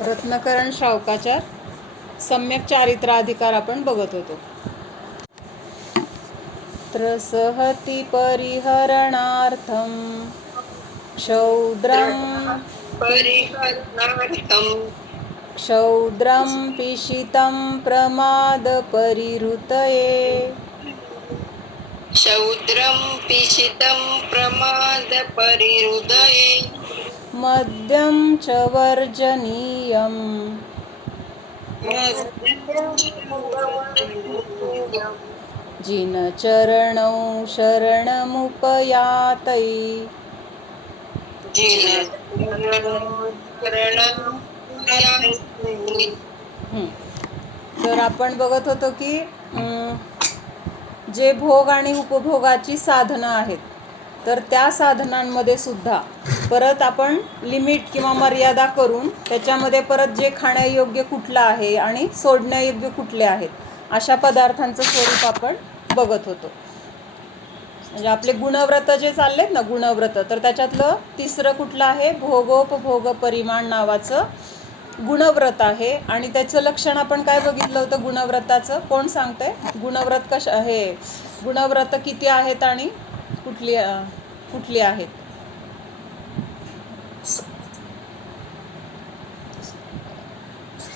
रत्नकरण श्रावकाचार सम्यक चारित्राधिकार आपण बघत होतो. त्रसहति परिहरणार्थं क्षौद्रं पिशितं प्रमादपरिहृतये मद्यं च वर्जनीयम् जिनचरणौ शरणमुपयातै. तर आपण बघत होतो की जे भोग आणि उपभोगाची साधनं आहेत तर त्या साधनांमध्ये सुद्धा परत आपण लिमिट किंवा मर्यादा करून त्याच्यामध्ये परत जे खाण्यायोग्य कुठलं आहे आणि सोडण्यायोग्य कुठले आहेत अशा पदार्थांचं स्वरूप आपण बघत होतो. म्हणजे आपले गुणव्रत जे चाललेत ना, गुणव्रत, तर त्याच्यातलं तिसरं कुठलं आहे, भोगोपभोग परिमाण नावाचं गुणव्रत आहे. आणि त्याचं लक्षण आपण काय बघितलं होतं गुणव्रताचं? कोण सांगतंय? गुणव्रत हे गुणव्रत किती आहेत आणि कुठली कुठली आहेत?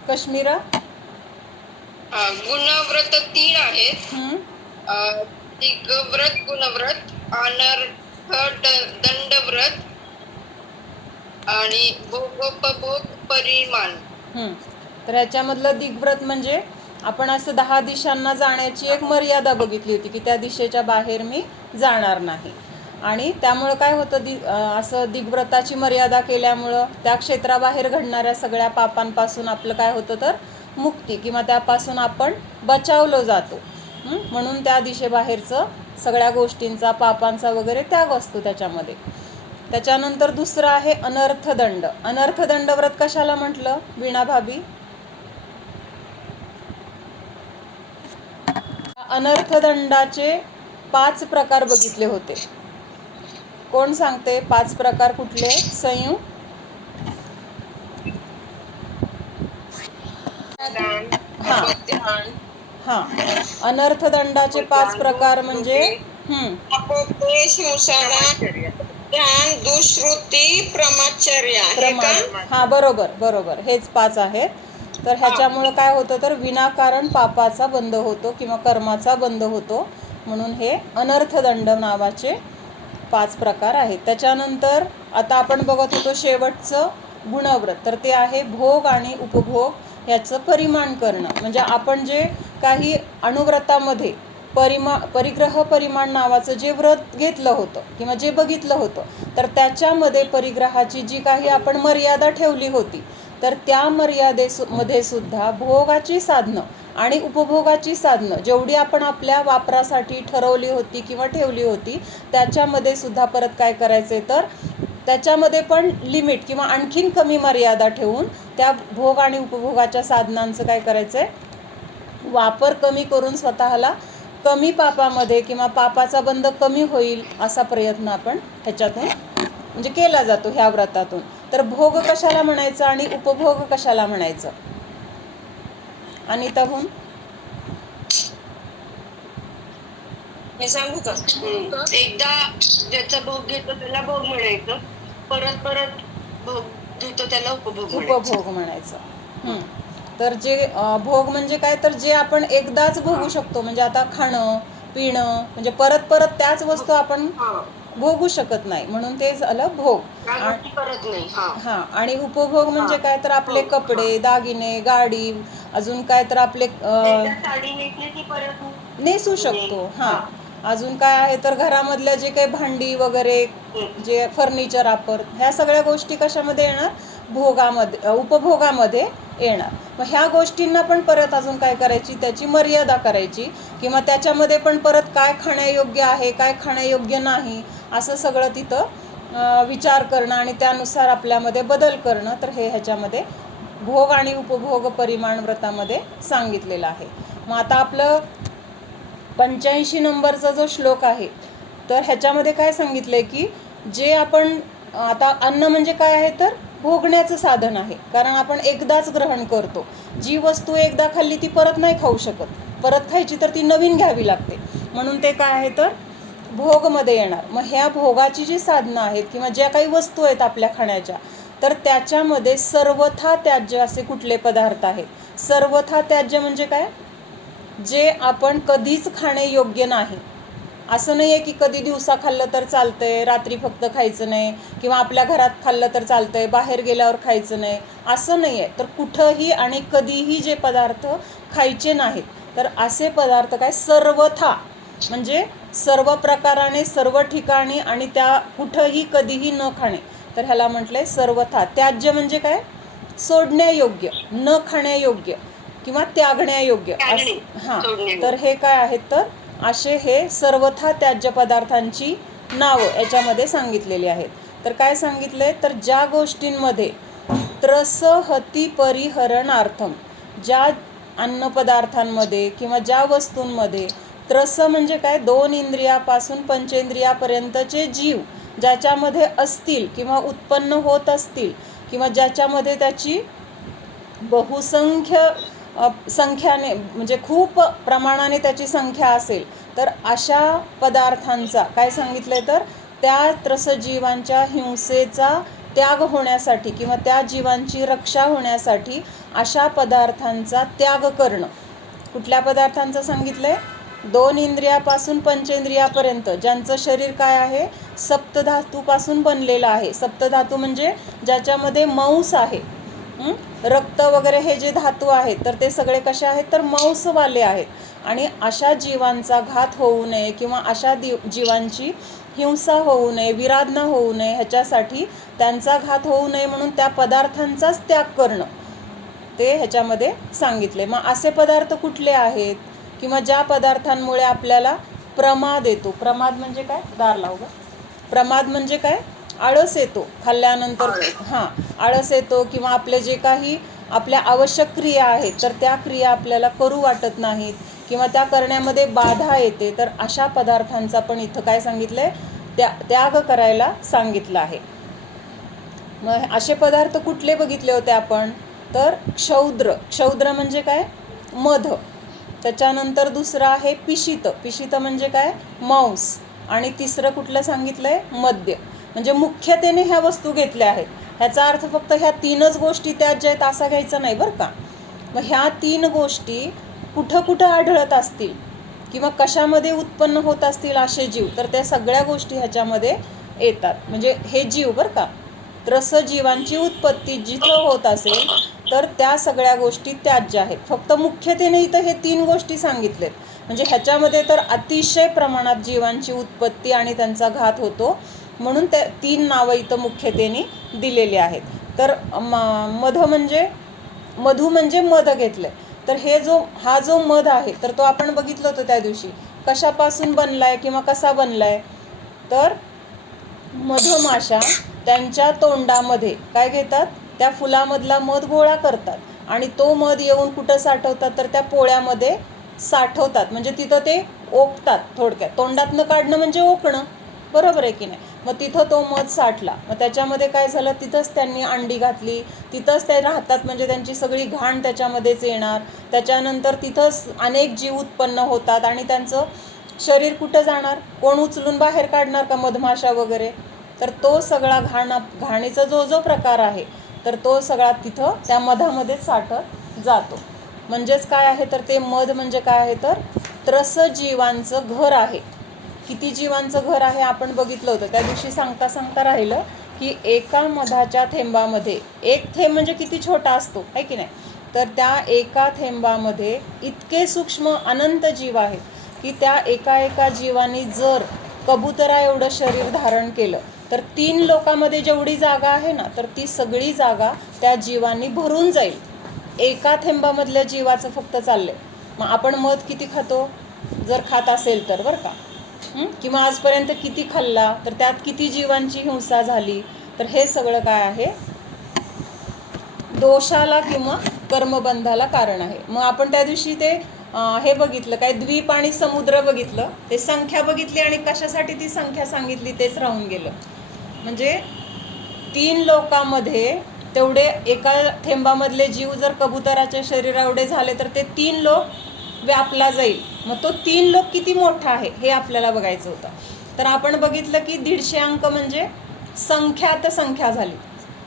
कश्मीरा? गुणव्रत 3 आहेत. दिग्व्रत, गुणव्रत, अनर्थ दंडव्रत आणि भोगोपभोग परिमाण. तर ह्याच्यामधलं दिग्व्रत म्हणजे आपण असं 10 दिशांना जाण्याची एक मर्यादा बघितली होती की त्या दिशेच्या बाहेर मी जाणार नाही. आणि त्यामुळं काय होतं, असं दिग्व्रताची मर्यादा केल्यामुळं त्या क्षेत्राबाहेर घडणाऱ्या सगळ्या पापांपासून आपलं काय होतं तर मुक्ती किंवा त्यापासून आपण बचावलं जातो. म्हणून त्या दिशेबाहेरचं सगळ्या गोष्टींचा, पापांचा वगैरे त्याग असतो त्याच्यामध्ये. त्याच्यानंतर दुसरं आहे अनर्थदंड. अनर्थदंड व्रत कशाला म्हटलं वीणा भाभी? अनर्थदंडाचे 5 प्रकार बघितले होते. कोण सांगते 5 प्रकार कुठले? संयू? हा, अनर्थदंडाचे 5 प्रकार म्हणजे दुष्कृती, ब्रह्मचर्य. हा, बरोबर, हेच 5 आहेत. तर ह्याच्यामुळे काय होतं तर विनाकारण पापाचा बंध होतो किंवा कर्माचा बंध होतो. म्हणून हे अनर्थदंड नावाचे 5 प्रकार आहेत. त्याच्यानंतर आता आपण बघत होतो शेवटचं गुणव्रत, तर ते आहे भोग आणि उपभोग ह्याचं परिमाण करणं. म्हणजे आपण जे काही अनुव्रतामध्ये परिग्रह परिमाण नावाचं जे व्रत घेतलं होतं किंवा जे बघितलं होतं तर त्याच्यामध्ये परिग्रहाची जी काही आपण मर्यादा ठेवली होती तर त्या मर्यादेमध्ये सुद्धा भोगाची साधनं आणि उपभोगाची साधनं जेवढी आपण आपल्या वापरासाठी ठरवली होती किंवा ठेवली होती त्याच्यामध्ये सुद्धा परत काय करायचे तर त्याच्यामध्ये पण लिमिट किंवा आणखीन कमी मर्यादा ठेवून त्या भोग आणि उपभोगाच्या साधनांचं काय करायचं आहे, वापर कमी करून स्वतःला कमी पापामध्ये किंवा पापाचा बंध कमी होईल असा प्रयत्न आपण ह्याच्यातून म्हणजे केला जातो ह्या व्रतातून. तर भोग कशाला म्हणायचं आणि उपभोग कशाला म्हणायचं? अनिताहून मी सांगू का? एकदा ज्याचा भोग घेतो त्याला भोग म्हणायचं, परत भोग घेतो त्याला उपभोग म्हणायचं. तर जे भोग म्हणजे काय तर जे आपण एकदाच भोगू शकतो. म्हणजे आता खाणं पिणं म्हणजे परत परत त्याच वस्तू आपण भोगू शकत नाही, म्हणून ते झालं भोग. आणि उपभोग म्हणजे काय तर आपले कपडे, दागिने, गाडी, अजून काय तर आपले नेसू शकतो. अजून काय आहे तर घरामधल्या जे काही भांडी वगैरे जे फर्निचर आपण ह्या सगळ्या गोष्टी कशामध्ये येणार, भोगामध्ये उपभोगामध्ये येणार. मग ह्या गोष्टींना पण परत अजून काय करायची, त्याची मर्यादा करायची किंवा त्याच्यामध्ये पण परत काय खाण्यायोग्य आहे काय खाण्यायोग्य नाही असं सगळं तिथं विचार करणं आणि त्यानुसार आपल्यामध्ये बदल करणं. तर हे ह्याच्यामध्ये भोग आणि उपभोग परिमाण व्रतामध्ये सांगितलेलं आहे. मग आता आपलं 85 नंबरचा जो श्लोक आहे तर ह्याच्यामध्ये काय सांगितलंय की जे आपण आता अन्न म्हणजे काय आहे तर भोगण्याचं साधन आहे, कारण आपण एकदाच ग्रहण करतो. जी वस्तू एकदा खाल्ली ती परत नाही खाऊ शकत, परत खायची तर ती नवीन घ्यावी लागते, म्हणून ते काय आहे तर भोगमध्ये येणार. मग ह्या भोगाची जी साधनं आहेत किंवा ज्या काही वस्तू आहेत आपल्या खाण्याच्या, तर त्याच्यामध्ये सर्वथा त्याज्य असे कुठले पदार्थ आहेत? सर्वथा त्याज्य म्हणजे काय? जे आपण कधीच खाणे योग्य नाही. असं नाही आहे की कधी दिवसा खाल्लं तर चालतंय, रात्री फक्त खायचं नाही, किंवा आपल्या घरात खाल्लं तर चालतंय, बाहेर गेल्यावर खायचं नाही, असं नाही आहे. तर कुठंही आणि कधीही जे पदार्थ खायचे नाहीत, तर असे पदार्थ काय? सर्वथा म्हणजे सर्व प्रकाराने, सर्व ठिकाणी आणि त्या कुठंही कधीही न खाणे, तर ह्याला म्हटलंय सर्वथा. त्याज्य म्हणजे काय? सोडण्यायोग्य, न खाण्यायोग्य किंवा त्यागण्यायोग्य. हां, तर हे काय आहेत तर असे हे सर्वथा त्याज्य पदार्थांची नावं याच्यामध्ये सांगितलेली आहेत. तर काय सांगितलंय तर ज्या गोष्टींमध्ये त्रसहती परिहरणार्थम, ज्या अन्नपदार्थांमध्ये किंवा ज्या वस्तूंमध्ये त्रस म्हणजे काय? 2 इंद्रियापासून पंचेंद्रियापर्यंतचे जीव ज्याच्यामध्ये असतील किंवा उत्पन्न होत असतील किंवा ज्याच्यामध्ये त्याची बहुसंख्य संख्याने म्हणजे खूप प्रमाणाने त्याची संख्या असेल, तर अशा पदार्थांचा काय सांगितलंय तर त्या त्रसजीवांच्या हिंसेचा त्याग होण्यासाठी किंवा त्या जीवांची रक्षा होण्यासाठी अशा पदार्थांचा त्याग करणं. कुठल्या पदार्थांचं सांगितलंय? 2 इंद्रियापासून पंचेंद्रियापर्यंत ज्यांचं शरीर काय आहे? सप्तधातूपासून बनलेलं आहे. सप्तधातू म्हणजे ज्याच्यामध्ये मांस आहे, रक्त वगैरे हे जे धातू आहेत, तर ते सगळे कसे आहेत तर मांसवाले आहेत. आणि अशा जीवांचा घात होऊ नये किंवा अशा जीवांची हिंसा होऊ नये, विराधना होऊ नये, ह्याच्यासाठी त्यांचा घात होऊ नये म्हणून त्या पदार्थांचाच त्याग करणं ते ह्याच्यामध्ये सांगितले. मग असे पदार्थ कुठले आहेत किंवा ज्या पदार्थांमुळे आपल्याला प्रमाद येतो? प्रमाद म्हणजे काय? दार लाव गं. प्रमाद म्हणजे काय? आळस येतो खाल्ल्यानंतर. हां, आळस येतो किंवा आपले जे काही आपल्या आवश्यक क्रिया आहेत, तर त्या क्रिया आपल्याला करू वाटत नाहीत किंवा त्या करण्यामध्ये बाधा येते, तर अशा पदार्थांचा पण इथं काय सांगितलंय? त्याग करायला सांगितलं आहे. मग असे पदार्थ कुठले बघितले होते आपण? तर क्षौद्र. क्षौद्र म्हणजे काय? मध. त्याच्यानंतर दुसरं आहे पिशित. पिशित म्हणजे काय? मांस. आणि तिसरं कुठलं सांगितलंय? मद्य. म्हणजे मुख्यतेने ह्या वस्तू घेतल्या आहेत. ह्याचा अर्थ फक्त ह्या 3च गोष्टी त्याज्य आहेत असा घ्यायचा नाही बरं का. मग ह्या 3 गोष्टी कुठं कुठं आढळत असतील किंवा कशामध्ये उत्पन्न होत असतील असे जीव, तर त्या सगळ्या गोष्टी ह्याच्यामध्ये येतात. म्हणजे हे जीव बरं का, त्रसजीवांची उत्पत्ती जिथं होत असेल तर त्या सगळ्या गोष्टी त्याज्य आहेत. फक्त मुख्यतेने इथं हे 3 गोष्टी सांगितलेत. म्हणजे ह्याच्यामध्ये तर अतिशय प्रमाणात जीवांची उत्पत्ती आणि त्यांचा घात होतो, म्हणून त्या 3 नावं इथं मुख्यतेने दिलेली आहेत. तर मधू म्हणजे मध घेतलंय. तर हा जो मध आहे, तर तो आपण बघितलं होतं त्या दिवशी कशापासून बनलाय किंवा कसा बनलाय. तर मधमाशा त्यांच्या तोंडामध्ये काय घेतात? त्या फुलामधला मध गोळा करतात आणि तो मध येऊन कुठं साठवतात? तर त्या पोळ्यामध्ये साठवतात. म्हणजे तिथं ते ओकतात. थोडक्यात तोंडातनं काढणं म्हणजे ओकणं, बरोबर आहे की नाही. मग तिथं तो मध साठला. मग त्याच्यामध्ये काय झालं? तिथंच त्यांनी अंडी घातली, तिथंच ते राहतात. म्हणजे त्यांची सगळी घाण त्याच्यामध्येच येणार. त्याच्यानंतर तिथंच अनेक जीव उत्पन्न होतात आणि त्यांचं शरीर कुठं जाणार? कोण उचलून बाहेर काढणार का? मधमाशा वगैरे. तर तो सगळा घाणीचा जो प्रकार आहे, तर तो सगळा तिथं त्या मधामध्येच साठत जातो. म्हणजेच काय आहे तर ते मध म्हणजे काय आहे तर त्रसजीवांचं घर आहे. किती जीवांचं घर आहे आपण बघितलं होतं त्या दिवशी. सांगता राहिलं की एका मधाच्या थेंबामध्ये, एक थेंब म्हणजे किती छोटा असतो आहे की नाही, तर त्या एका थेंबामध्ये इतके सूक्ष्म अनंत जीव आहेत की त्या एका जीवाने जर कबुतरा एवढं शरीर धारण केलं तर 3 लोकांमध्ये जेवढी जागा आहे ना, तर ती सगळी जागा त्या जीवांनी भरून जाईल. एका थेंबामधल्या जीवाचं फक्त चाललंय. मग आपण मध किती खातो? जर खात असेल तर बरं का, किंवा आजपर्यंत किती खाल्ला, तर त्यात किती जीवांची हिंसा झाली. तर हे सगळं काय आहे? दोषाला किंवा कर्मबंधाला कारण आहे. मग आपण त्या दिवशी ते हे बघितलं काय? द्वीप आणि समुद्र बघितलं. ते संख्या बघितली आणि कशासाठी ती संख्या सांगितली तेच राहून गेलं. म्हणजे 3 लोकांमध्ये तेवढे एका थेंबामधले जीव जर कबुतराच्या शरीरा एवढे झाले तर ते 3 लोक व्यापला जाईल. मग तो 3 लोक किती मोठा आहे हे आपल्याला बघायचं होतं. तर आपण बघितलं की 150 अंक म्हणजे संख्यात संख्या झाली.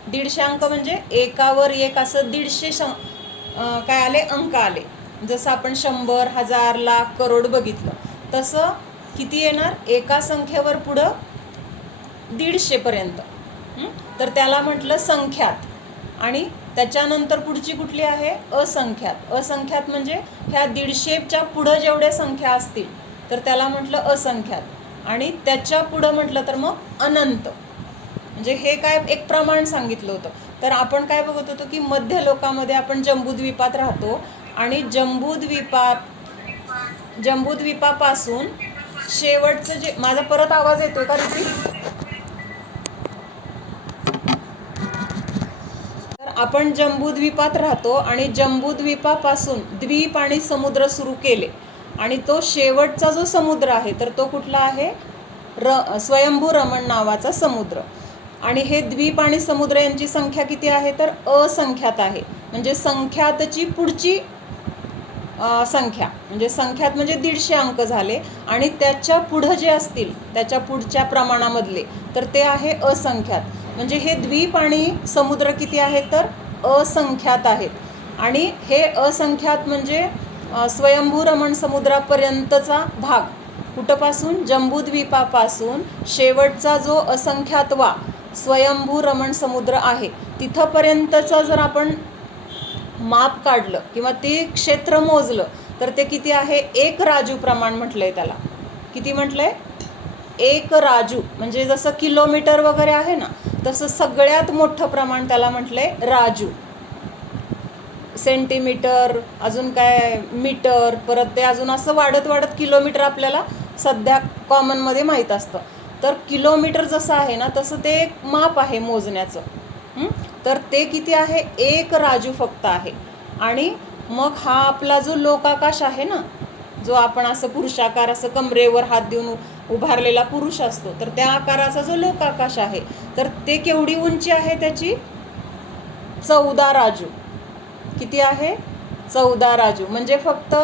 150 अंक म्हणजे एकावर एक असं 150 काय आले अंक आले. जसं आपण 100, 1000, लाख, करोड बघितलं तसं किती येणार एका संख्येवर पुढं 150 पर्यंत. तर त्याला म्हटलं संख्यात. आणि त्याच्यानंतर पुढची कुठली आहे असंख्यात. असंख्यात म्हणजे ह्या 150च्या पुढं जेवढ्या संख्या असतील तर त्याला म्हटलं असंख्यात. आणि त्याच्या पुढं म्हटलं तर मग अनंत. म्हणजे हे काय एक प्रमाण सांगितलं होतं. तर आपण काय बघत होतो की मध्य लोकामध्ये आपण जम्बूद्वीपात राहतो आणि जम्बूद्वीपापासून शेवटचं जे माझा परत आवाज येतोय का ऋषी? तर आपण जम्बूद्वीपात राहतो आणि जम्बूद्वीपापासून द्वीप आणि समुद्र सुरू केले आणि तो शेवटचा जो समुद्र आहे तर तो कुठला आहे स्वयंभू रमण नावाचा समुद्र. आणि हे द्वीप आणि समुद्र यांची संख्या किती आहे तर असंख्यात आहे. म्हणजे संख्यातची पुढची संख्या म्हणजे संख्यात म्हणजे 150 अंक झाले आणि त्याच्या पुढं जे असतील त्याच्या पुढच्या प्रमाणामधले तर ते आहे असंख्यात. म्हणजे हे द्वीप आणि समुद्र किती आहेत तर असंख्यात आहेत. आणि हे असंख्यात म्हणजे स्वयंभू रमण समुद्रापर्यंतचा भाग कुठंपासून जम्बूद्वीपापासून शेवटचा जो असंख्यातवा स्वयंभू रमण समुद्र आहे तिथंपर्यंतचं जर आपण माप काढलं किंवा ते क्षेत्र मोजलं तर ते किती आहे 1 राजू प्रमाण म्हटलंय त्याला. किती म्हटलंय 1 राजू. म्हणजे जसं किलोमीटर वगैरे आहे ना तसं सगळ्यात मोठं प्रमाण त्याला म्हटलंय राजू. सेंटीमीटर अजून काय मीटर परत ते अजून असं वाढत वाढत किलोमीटर आपल्याला सध्या कॉमनमध्ये माहीत असतं. तर किलोमीटर जसं आहे ना तसं ते एक माप आहे मोजण्याचं. तर ते किती आहे 1 राजू फक्त आहे. आणि मग हा आपला जो लोकाकाश आहे ना जो आपण असं पुरुषाकार असं कमरेवर हात देऊन उभारलेला पुरुष असतो तर त्या आकाराचा जो लोकाकाश आहे तर ते केवढी उंची आहे त्याची 14 राजू. किती आहे 14 राजू. म्हणजे फक्त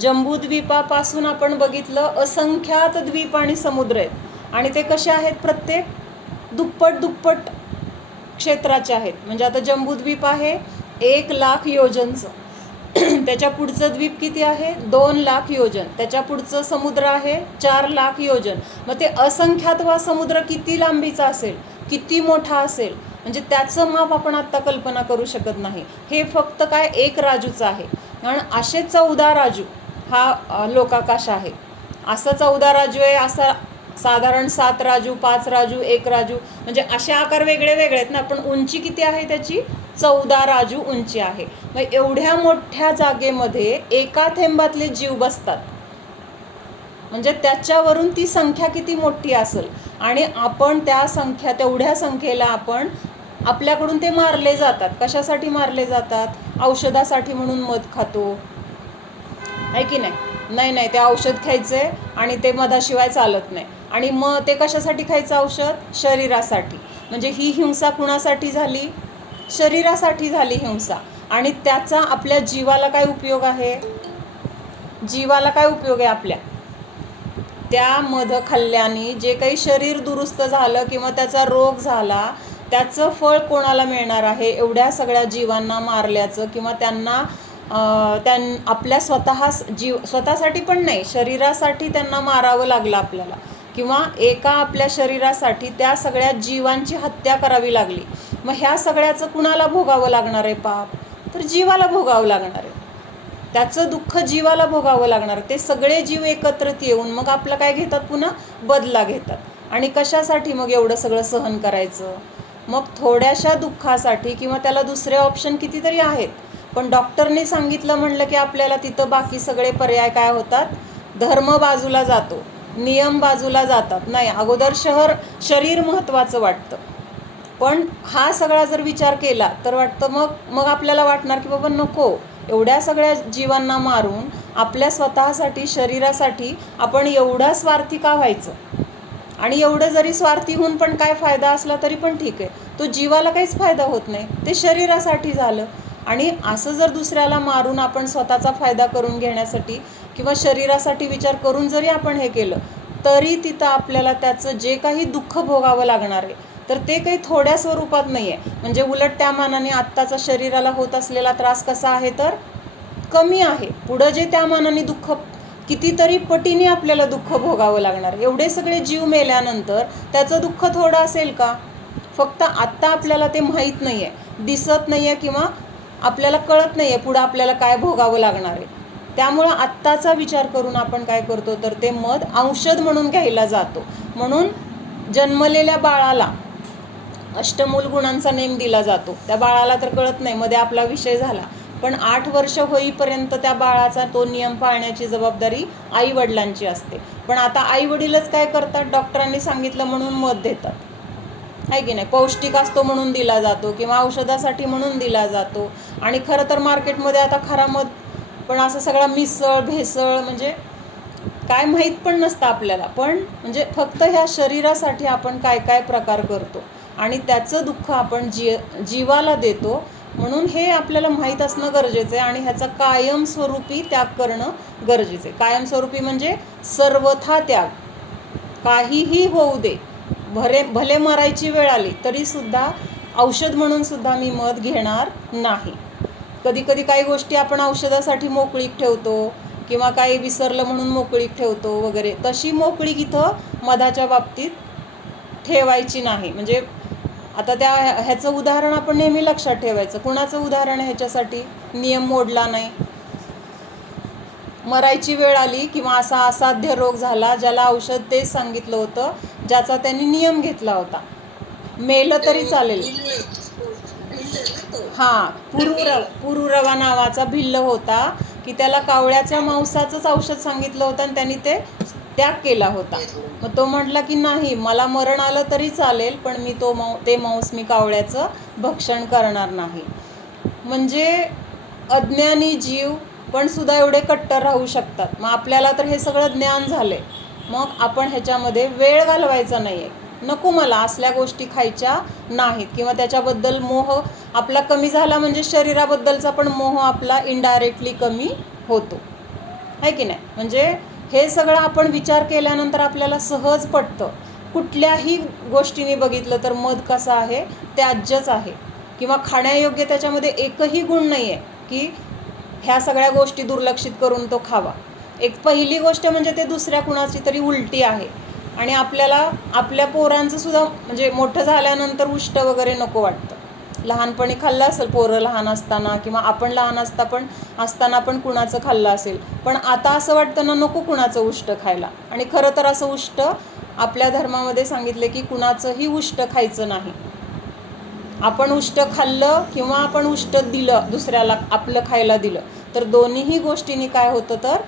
जम्बूद्वीपापासून आपण बघितलं असंख्यात द्वीप आणि समुद्र आहेत आणि ते कसे आहेत प्रत्येक दुप्पट क्षेत्राचे आहेत. म्हणजे आता जम्बूद्वीप आहे 1 लाख योजनचं. त्याच्या पुढचं द्वीप किती आहे 2 लाख योजन. त्याच्या पुढचं समुद्र आहे 4 लाख योजन. मग ते असंख्यातवा समुद्र किती लांबीचा असेल किती मोठा असेल म्हणजे त्याचं माप आपण आत्ता कल्पना करू शकत नाही. हे फक्त काय 1 राजूचं आहे. आणि असे 14 राजू हा लोकाकाश आहे. असं 14 राजू आहे. असा साधारण 7 राजू 5 राजू 1 राजू म्हणजे असे आकार वेगळे वेगळे आहेत ना. पण उंची किती आहे त्याची 14 राजू उंची आहे. मग एवढ्या मोठ्या जागेमध्ये एका थेंबातले जीव बसतात म्हणजे त्याच्यावरून ती संख्या किती मोठी असेल. आणि आपण त्या संख्या तेवढ्या संख्येला आपण आपल्याकडून ते मारले जातात. कशासाठी मारले जातात औषधासाठी म्हणून मध खातो आहे की नाही. नाही ते औषध खायचे आणि ते मधाशिवाय चालत नाही. आणि मग ते कशासाठी खायचं औषध शरीरासाठी. म्हणजे ही हिंसा कुणासाठी झाली शरीरासाठी झाली हिंसा. आणि त्याचा आपल्या जीवाला काय उपयोग आहे जीवाला काय उपयोग आहे आपल्या त्या मध खाल्ल्याने जे काही शरीर दुरुस्त झालं किंवा त्याचा रोग झाला त्याचं फळ कोणाला मिळणार आहे एवढ्या सगळ्या जीवांना मारल्याचं किंवा त्यांना आपल्या स्वतःसाठी पण नाही शरीरासाठी त्यांना मारावं लागलं आपल्याला किंवा एका आपल्या शरीरासाठी त्या सगळ्या जीवांची हत्या करावी लागली. मग ह्या सगळ्याचं कुणाला भोगावं लागणार आहे पाप तर जीवाला भोगावं लागणार आहे. त्याचं दुःख जीवाला भोगावं लागणार. ते सगळे जीव एकत्रित येऊन मग आपलं काय घेतात पुन्हा बदला घेतात. आणि कशासाठी मग एवढं सगळं सहन करायचं. मग थोड्याशा दुःखासाठी किंवा त्याला दुसरे ऑप्शन कितीतरी आहेत. पण डॉक्टरने सांगितलं म्हणलं की आपल्याला तिथं बाकी सगळे पर्याय काय होतात धर्म बाजूला जातो नियम बाजूला जातात. नाही अगोदर शरीर महत्त्वाचं वाटतं. पण हा सगळा जर विचार केला तर वाटतं मग आपल्याला वाटणार की बाबा नको एवढ्या सगळ्या जीवांना मारून आपल्या स्वतःसाठी शरीरासाठी आपण एवढा स्वार्थी का व्हायचं. आणि एवढं जरी स्वार्थी होऊन पण काय फायदा असला तरी पण ठीक आहे. तो जीवाला काहीच फायदा होत नाही, ते शरीरासाठी झालं. आणि असं जर दुसऱ्याला मारून आपण स्वतःचा फायदा करून घेण्यासाठी किंवा शरीरासाठी विचार करून जरी आपण हे केलं तरी तिथं आपल्याला त्याचं जे काही दुःख भोगावं लागणार आहे तर ते काही थोड्या स्वरूपात नाही आहे. म्हणजे उलट त्या मानाने आत्ताचा शरीराला होत असलेला त्रास कसा आहे तर कमी आहे. पुढं जे त्या मानाने दुःख कितीतरी पटीने आपल्याला दुःख भोगावं लागणार. एवढे सगळे जीव मेल्यानंतर त्याचं दुःख थोडं असेल का? फक्त आत्ता आपल्याला ते माहीत नाही आहे, दिसत नाही आहे किंवा आपल्याला कळत नाही आहे पुढं आपल्याला काय भोगावं लागणार आहे. त्यामुळं आत्ताचा विचार करून आपण काय करतो तर ते मध औषध म्हणून घ्यायला जातो. म्हणून जन्मलेल्या बाळाला अष्टमूल गुणांचा नेम दिला जातो. त्या बाळाला तर कळत नाही, मध्ये आपला विषय झाला, पण 8 वर्ष होईपर्यंत त्या बाळाचा तो नियम पाळण्याची जबाबदारी आई वडिलांची असते. पण आता आई वडीलच काय करतात, डॉक्टरांनी सांगितलं म्हणून मध देतात, आहे की नाही. पौष्टिक असतो म्हणून दिला जातो किंवा औषधासाठी म्हणून दिला जातो. आणि खरं तर मार्केटमध्ये आता खरा मध पण असं सगळा मिसळ भेसळ म्हणजे काय माहीत पण नसतं आपल्याला. पण म्हणजे फक्त ह्या शरीरासाठी आपण काय काय प्रकार करतो आणि त्याचं दुःख आपण जीवाला देतो. म्हणून हे आपल्याला माहीत असणं गरजेचं आहे आणि ह्याचा कायमस्वरूपी त्याग करणं गरजेचं आहे. कायमस्वरूपी म्हणजे सर्वथा त्याग, काहीही होऊ दे, भले मरायची वेळ आली तरीसुद्धा औषध म्हणून सुद्धा मी मध घेणार नाही. कधी कधी काही गोष्टी आपण औषधासाठी मोकळीक ठेवतो किंवा काही विसरलं म्हणून मोकळीक ठेवतो वगैरे, तशी मोकळीक इथं मधाच्या बाबतीत ठेवायची नाही. म्हणजे आता ह्याचं उदाहरण आपण नेहमी लक्षात ठेवायचं. कुणाचं उदाहरण आहे ह्याच्यासाठी? नियम मोडला नाही, मरायची वेळ आली किंवा असा असाध्य रोग झाला ज्याला औषध तेच सांगितलं होतं ज्याचा त्यांनी नियम घेतला होता, मेलं तरी चालेल. हां, पुरुरवा नावाचा भिल्ल होता की त्याला कावळ्याच्या मांसाचंच औषध सांगितलं होतं आणि त्यांनी ते त्याग केला होता. मग तो म्हटला की नाही, मला मरण आलं तरी चालेल पण मी ते मांस मी कावळ्याचं भक्षण करणार नाही. म्हणजे अज्ञानी जीव पण सुद्धा एवढे कट्टर राहू शकतात. मग आपल्याला तर हे सगळं ज्ञान झालंय, मग आपण ह्याच्यामध्ये वेळ घालवायचा नाही आहे. नको मला असल्या गोष्टी खायच्या नाहीत किंवा त्याच्याबद्दल मोह आपला कमी झाला म्हणजे शरीराबद्दलचा पण मोह आपला इनडायरेक्टली कमी होतो, आहे की नाही. म्हणजे हे सगळं आपण विचार केल्यानंतर आपल्याला सहज पटतं. कुठल्याही गोष्टीने बघितलं तर मध कसा आहे, त्याज्यच आहे किंवा खाण्यायोग्य त्याच्यामध्ये एकही गुण नाही आहे की ह्या सगळ्या गोष्टी दुर्लक्षित करून तो खावा. एक पहिली गोष्ट म्हणजे ते दुसऱ्या कुणाची तरी उलटी आहे आणि आपल्याला आपल्या पोरांचं सुद्धा म्हणजे मोठं झाल्यानंतर उष्ट वगैरे नको वाटतं. लहानपणी खाल्लं असेल पोरं लहान असताना किंवा आपण लहान असताना पण कुणाचं खाल्लं असेल, पण आता असं वाटतं ना नको कुणाचं उष्ट खायला. आणि खरं तर असं उष्ट आपल्या धर्मामध्ये सांगितले की कुणाचंही उष्ट खायचं नाही. आपण उष्ट खाल्लं किंवा आपण उष्ट दिलं दुसऱ्याला, आपलं खायला दिलं, तर दोन्हीही गोष्टींनी काय होतं तर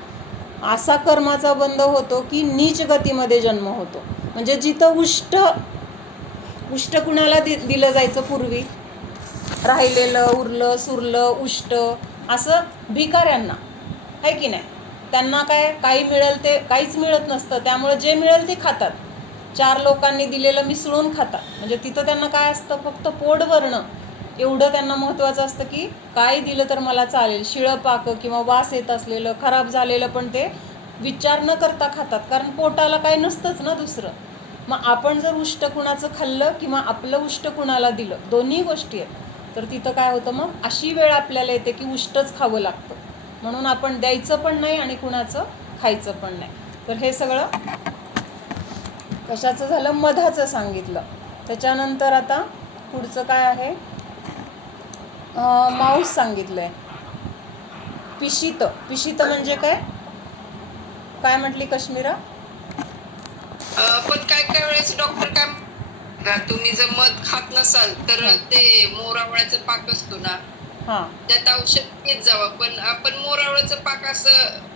असा कर्माचा बंध होतो की नीच गतीमध्ये जन्म होतो. म्हणजे जिथं उष्ट कुणाला दिलं जायचं पूर्वी, राहिलेलं उरलं सुरलं उष्ट असं भिकाऱ्यांना, आहे की नाही. त्यांना काही मिळेल ते काहीच मिळत नसतं, त्यामुळे जे मिळेल ते खातात. 4 लोकांनी दिलेलं मिसळून खातात. म्हणजे तिथं त्यांना काय असतं, फक्त पोट भरणं एवढं त्यांना महत्त्वाचं असतं की काय दिलं तर मला चालेल. शिळं पाकं किंवा वास येत असलेलं खराब झालेलं पण ते विचार न करता खातात, कारण पोटाला काही नसतंच ना दुसरं. मग आपण जर उष्ट कुणाचं खाल्लं किंवा आपलं उष्ट कुणाला दिलं, दोन्ही गोष्टी आहेत, तर तिथं काय होतं मग अशी वेळ आपल्याला येते की उष्टच खावं लागतं. म्हणून आपण द्यायचं पण नाही आणि कुणाचं खायचं पण नाही. तर हे सगळं कशाचं झालं, मधाचं सांगितलं. त्याच्यानंतर आता पुढचं काय आहे, मांस सांगितलं आहे. पिशित म्हणजे काय म्हटली कश्मीरा? पण काय वेळेस डॉक्टर काय म्हणतात, तुम्ही जर मध खात नसाल तर ते मोरावळ्याचा पाक असतो ना, त्यात औषध घेत जावा. पण आपण मोरावळ्याचं पाक असं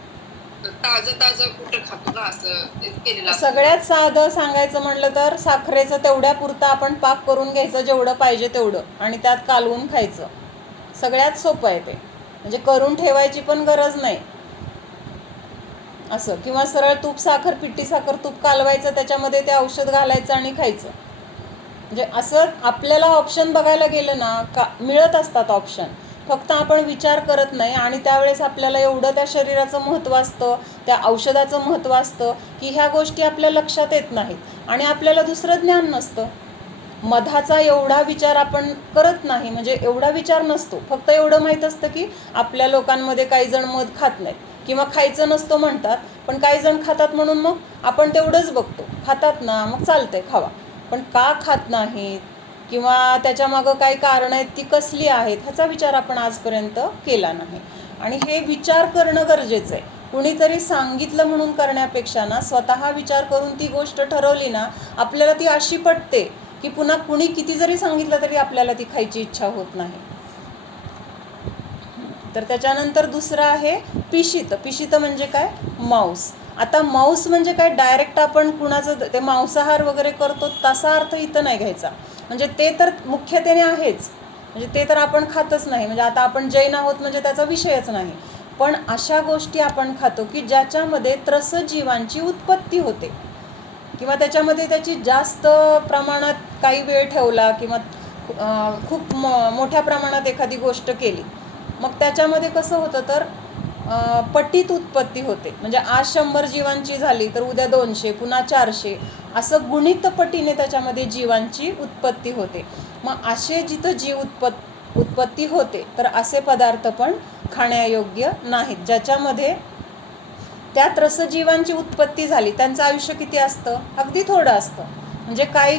ताजं कुठं खातो ना, असं केलेलं. सगळ्यात साधं सांगायचं म्हणलं तर साखरेचं तेवढ्या पुरतं आपण पाक करून घ्यायचं, जेवढं पाहिजे तेवढं, आणि त्यात कालवून खायचं. सगळ्यात सोपं आहे ते. म्हणजे करून ठेवायची पण गरज नाही असं. किंवा सरळ तूप साखर, पिठी साखर तूप कालवायचं, त्याच्यामध्ये ते औषध घालायचं आणि खायचं. म्हणजे असं आपल्याला ऑप्शन बघायला गेलं ना का मिळत असतात ऑप्शन, फक्त आपण विचार करत नाही आणि त्यावेळेस आपल्याला एवढं त्या शरीराचं महत्त्व असतं, त्या औषधाचं महत्त्व असतं की ह्या गोष्टी आपल्या लक्षात येत नाहीत आणि आपल्याला दुसरं ज्ञान नसतं. मधाचा एवढा विचार आपण करत नाही, म्हणजे एवढा विचार नसतो, फक्त एवढं माहीत असतं की आपल्या लोकांमध्ये काही जण मध खात नाहीत किंवा खायचं नसतं म्हणतात, पण काही जण खातात म्हणून मग आपण तेवढंच बघतो, खातात ना मग चालतंय खावा, पण का खात नाहीत किंवा त्याच्यामागं काही कारणं आहेत ती कसली आहेत ह्याचा विचार आपण आजपर्यंत केला नाही. आणि हे विचार करणं गरजेचं आहे. कुणीतरी सांगितलं म्हणून करण्यापेक्षा ना स्वतः विचार करून ती गोष्ट ठरवली ना आपल्याला ती अशी पटते की पुन्हा कुणी किती जरी सांगितलं तरी आपल्याला ती खायची इच्छा होत नाही. तर त्याच्यानंतर दुसरं आहे पिशित. पिशित म्हणजे काय? मांस. आता मांस म्हणजे काय, डायरेक्ट आपण कुणाचं ते मांसाहार वगैरे करतो तसा अर्थ इथं नाही घ्यायचा. म्हणजे ते तर मुख्यतेने आहेच, म्हणजे ते तर आपण खातच नाही, म्हणजे आता आपण जैन आहोत म्हणजे त्याचा विषयच नाही. पण अशा गोष्टी आपण खातो की ज्याच्यामध्ये त्रसजीवांची उत्पत्ती होते किंवा त्याच्यामध्ये त्याची जास्त प्रमाणात काही वेळ ठेवला किंवा खूप मोठ्या प्रमाणात एखादी गोष्ट केली, मग त्याच्यामध्ये कसं होतं तर पटीत उत्पत्ती होते. म्हणजे आज 100 जीवांची झाली तर उद्या 200, पुन्हा 400, असं गुणित पटीने त्याच्यामध्ये जीवांची उत्पत्ती होते. मग असे जिथं जीव उत्पत्ती होते तर असे पदार्थ पण खाण्यायोग्य नाहीत. ज्याच्यामध्ये त्या त्रसजीवांची उत्पत्ती झाली त्यांचं आयुष्य किती असतं? अगदी थोडं असतं, म्हणजे काही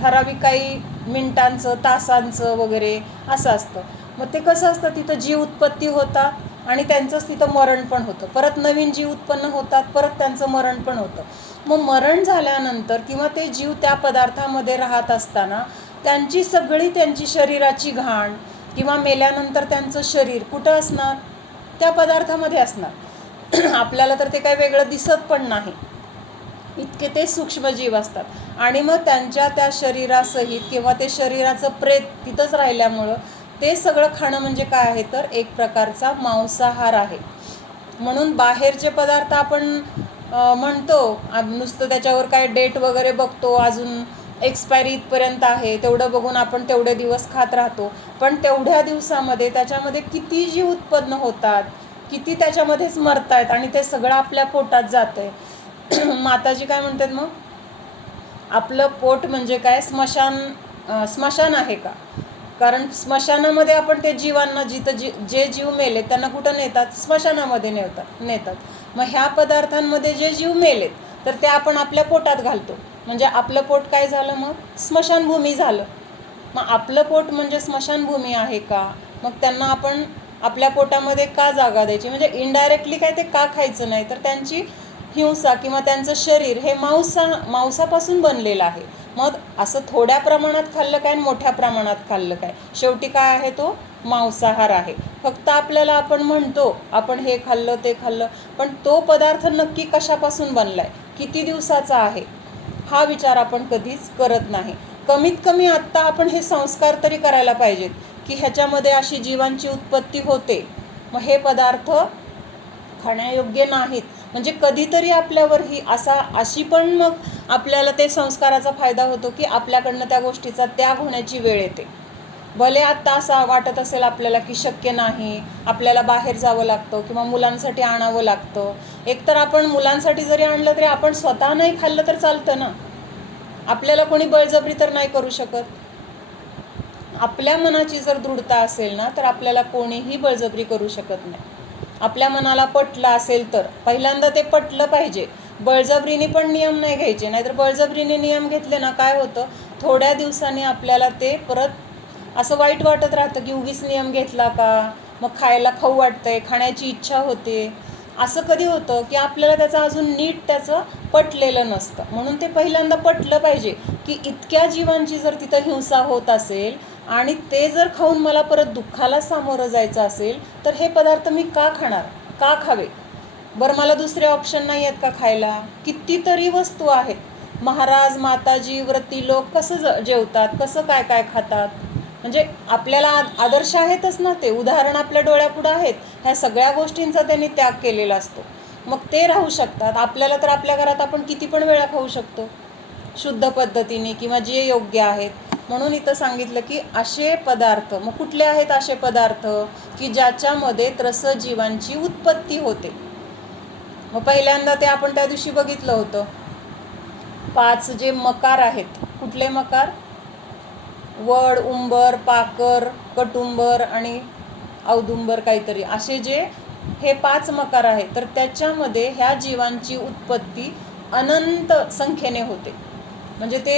ठराविक काही मिनिटांचं, तासांचं वगैरे असं असतं. मग ते कसं असतं, तिथं जीव उत्पत्ती होतात आणि त्यांचंच तिथं मरण पण होतं, परत नवीन जीव उत्पन्न होतात, परत त्यांचं मरण पण होतं. मग मरण झाल्यानंतर किंवा ते जीव त्या पदार्थामध्ये राहत असताना त्यांची शरीराची घाण किंवा मेल्यानंतर त्यांचं शरीर कुठं असणार? त्या पदार्थामध्ये असणार. आपल्याला तर ते काही वेगळं दिसत पण नाही, इतके ते सूक्ष्मजीव असतात. आणि मग त्यांच्या त्या शरीरासहित किंवा ते शरीराचं प्रेत तिथंच राहिल्यामुळं ते सगळं खाणं म्हणजे काय आहे तर एक प्रकारचा मांसाहार आहे. म्हणून बाहेरचे पदार्थ आपण म्हणतो नुसतं त्याच्यावर काय डेट वगैरे बघतो, अजून एक्सपायरी इथपर्यंत आहे तेवढं बघून आपण तेवढे दिवस खात राहतो. पण तेवढ्या दिवसामध्ये त्याच्यामध्ये किती जीव उत्पन्न होतात, किती त्याच्यामध्येच मरतायत आणि ते सगळं आपल्या पोटात जातं आहे. माताजी काय म्हणतात मग, आपलं पोट म्हणजे काय स्मशान आहे का? कारण स्मशानामध्ये आपण ते जीवांना जिथं जे जीव मेले त्यांना कुठं नेतात? स्मशानामध्ये नेतात. मग ह्या पदार्थांमध्ये जे जीव मेलेत तर ते आपण आपल्या पोटात घालतो, म्हणजे आपलं पोट काय झालं? मग स्मशानभूमी झालं. मग आपलं पोट म्हणजे स्मशानभूमी आहे का? मग त्यांना आपण आपल्या पोटामध्ये का जागा द्यायची? म्हणजे इनडायरेक्टली काय ते का खायचं नाही तर त्यांची हिंसा किंवा त्यांचं शरीर हे मांसापासून बनलेलं आहे. मग असं थोड्या प्रमाणात खाल्लं काय आणि मोठ्या प्रमाणात खाल्लं काय, शेवटी काय आहे तो मांसाहार आहे. फक्त आपल्याला आपण म्हणतो आपण हे खाल्लं ते खाल्लं, पण तो पदार्थ नक्की कशापासून बनलाय, किती दिवसाचा आहे, हा विचार आपण कधीच करत नाही. कमीत कमी आत्ता आपण हे संस्कार तरी करायला पाहिजेत की ह्याच्यामध्ये अशी जीवांची उत्पत्ती होते, मग हे पदार्थ खाण्यायोग्य नाहीत. म्हणजे कधीतरी आपल्यावर अशी पण मग आपल्याला ते संस्काराचा फायदा होतो की आपल्याकडनं त्या गोष्टीचा त्याग होण्याची वेळ येते. भले आत्ता असं वाटत असेल आपल्याला की शक्य नाही, आपल्याला बाहेर जावं लागतं किंवा मुलांसाठी आणावं लागतं. एकतर आपण मुलांसाठी जरी आणलं तरी आपण स्वतः नाही खाल्लं तर चालतं ना, आपल्याला कोणी बळजबरी तर नाही करू शकत. आपल्या मनाची जर दृढता असेल ना तर आपल्याला कोणीही बळजबरी करू शकत नाही. आपल्या मनाला पटलं असेल तर पहिल्यांदा ते पटलं पाहिजे. बळजबरीने पण नियम नाही घ्यायचे, नाहीतर बळजबरीने नियम घेतले ना काय होतं, थोड्या दिवसांनी आपल्याला ते परत असं वाईट वाटत राहतं की उगीच नियम घेतला का, मग खाऊ वाटतंय, खाण्याची इच्छा होते. असं कधी होतं की आपल्याला त्याचं अजून नीट त्याचं पटलेलं नसतं. म्हणून ते पहिल्यांदा पटलं पाहिजे की इतक्या जीवांची जर तिथं हिंसा होत असेल आणि ते जर खाऊन मला परत दुःखाला सामोरं जायचं असेल तर हे पदार्थ मी का खाणार, का खावे? बरं मला दुसरे ऑप्शन नाही आहेत का खायला? कितीतरी वस्तू आहेत. महाराज माताजी व्रती लोक कसं जेवतात, कसं काय काय खातात, म्हणजे आपल्याला आदर्श आहेतच ना ते, उदाहरण आपल्या डोळ्यापुढं आहेत. ह्या सगळ्या गोष्टींचा त्यांनी त्याग केलेला असतो, मग ते राहू शकतात. आपल्याला तर आपल्या घरात आपण किती पण वेळा खाऊ शकतो, शुद्ध पद्धतीने किंवा जे योग्य आहेत. म्हणून इथं सांगितलं की असे पदार्थ, मग कुठले आहेत असे पदार्थ की ज्याच्यामध्ये त्रसजीवांची उत्पत्ती होते. मग पहिल्यांदा ते आपण त्या दिवशी बघितलं होतं, 5 जे मकार आहेत. कुठले मकार? वड, उंबर, पाकर, कटुंबर आणि औदुंबर काहीतरी, असे जे हे 5 मकार आहेत. तर त्याच्यामध्ये ह्या जीवांची उत्पत्ती अनंत संख्येने होते. म्हणजे ते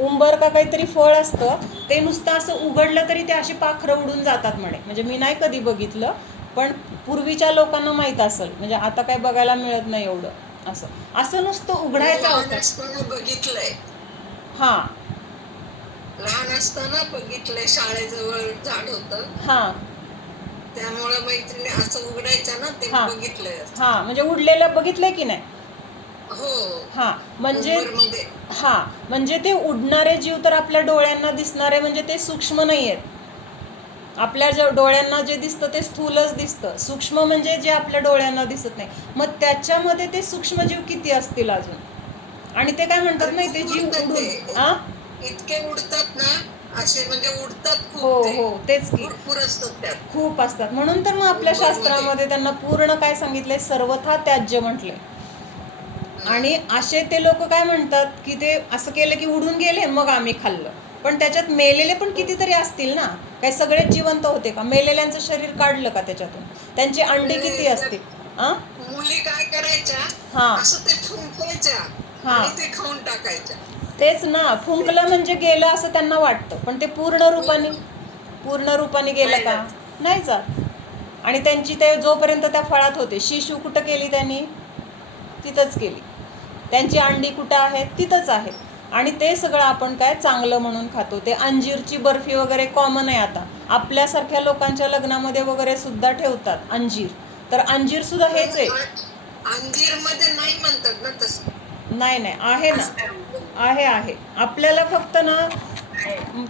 उंबर का काहीतरी फळ असतं, ते नुसतं असं उघडलं तरी ते अशी पाखरं उडून जातात म्हणे. म्हणजे मी नाही कधी बघितलं, पण पूर्वीच्या लोकांना माहीत असेल. म्हणजे आता काय बघायला मिळत नाही एवढं. असं असं नुसतं उघडायचं होतं. बघितलंय, हां, लहान असताना बघितलंय. शाळेजवळ झाड होतं, हां, त्यामुळे मैत्रिणी असं उघडायचं ना, ते हां, बघितलंय. हां, म्हणजे उडलेलं बघितलंय की नाही? हो, हां, म्हणजे उंबरमध्ये. हां, म्हणजे ते उडणारे जीव तर आपल्या डोळ्यांना दिसणारे, म्हणजे ते सूक्ष्म नाही आहेत. आपल्या डोळ्यांना जे दिसतं ते स्थूलच दिसतं. सूक्ष्म म्हणजे जे आपल्या डोळ्यांना दिसत नाही. मग त्याच्यामध्ये ते सूक्ष्मजीव किती असतील अजून. आणि ते काय म्हणतात नाही, ते जीव उडून इतके उडतात ना, असे म्हणजे उडतात खूप. हो हो, तेच की, भरपूर असतात त्यात, खूप असतात. म्हणून तर मग आपल्या शास्त्रामध्ये त्यांना पूर्ण काय सांगितलंय, सर्वथा त्याज्य म्हटलंय. आणि असे ते लोक काय म्हणतात की ते असं केलं की उडून गेले, मग आम्ही खाल्लं. पण त्याच्यात मेलेले पण कितीतरी असतील ना. काय सगळेच जिवंत होते का? मेलेल्यांचं शरीर काढलं का त्याच्यातून? त्यांची अंडी किती असतील? मुली काय करायच्या, हां, असं ते फुंकायच्या आणि ते खाऊन टाकायच्या. तेच ना, फुंकलं म्हणजे गेलं असं त्यांना वाटतं, पण ते पूर्ण रूपाने गेलं का? नाही जात. आणि त्यांची ते जोपर्यंत त्या फळात होते, शिशू कुठं केली त्यांनी? तिथंच केली. त्यांची अंडी कुठं आहेत? तिथंच आहेत. आणि ते सगळं आपण काय चांगलं म्हणून खातो. ते अंजीरची बर्फी वगैरे कॉमन आहे आता. आपल्यासारख्या लोकांच्या लग्नामध्ये वगैरे सुद्धा ठेवतात अंजीर. तर अंजीर सुद्धा हेच आहे. अंजीर मध्ये नाही म्हणतात ना तसं? नाही, आहे ना, आहे. आपल्याला फक्त ना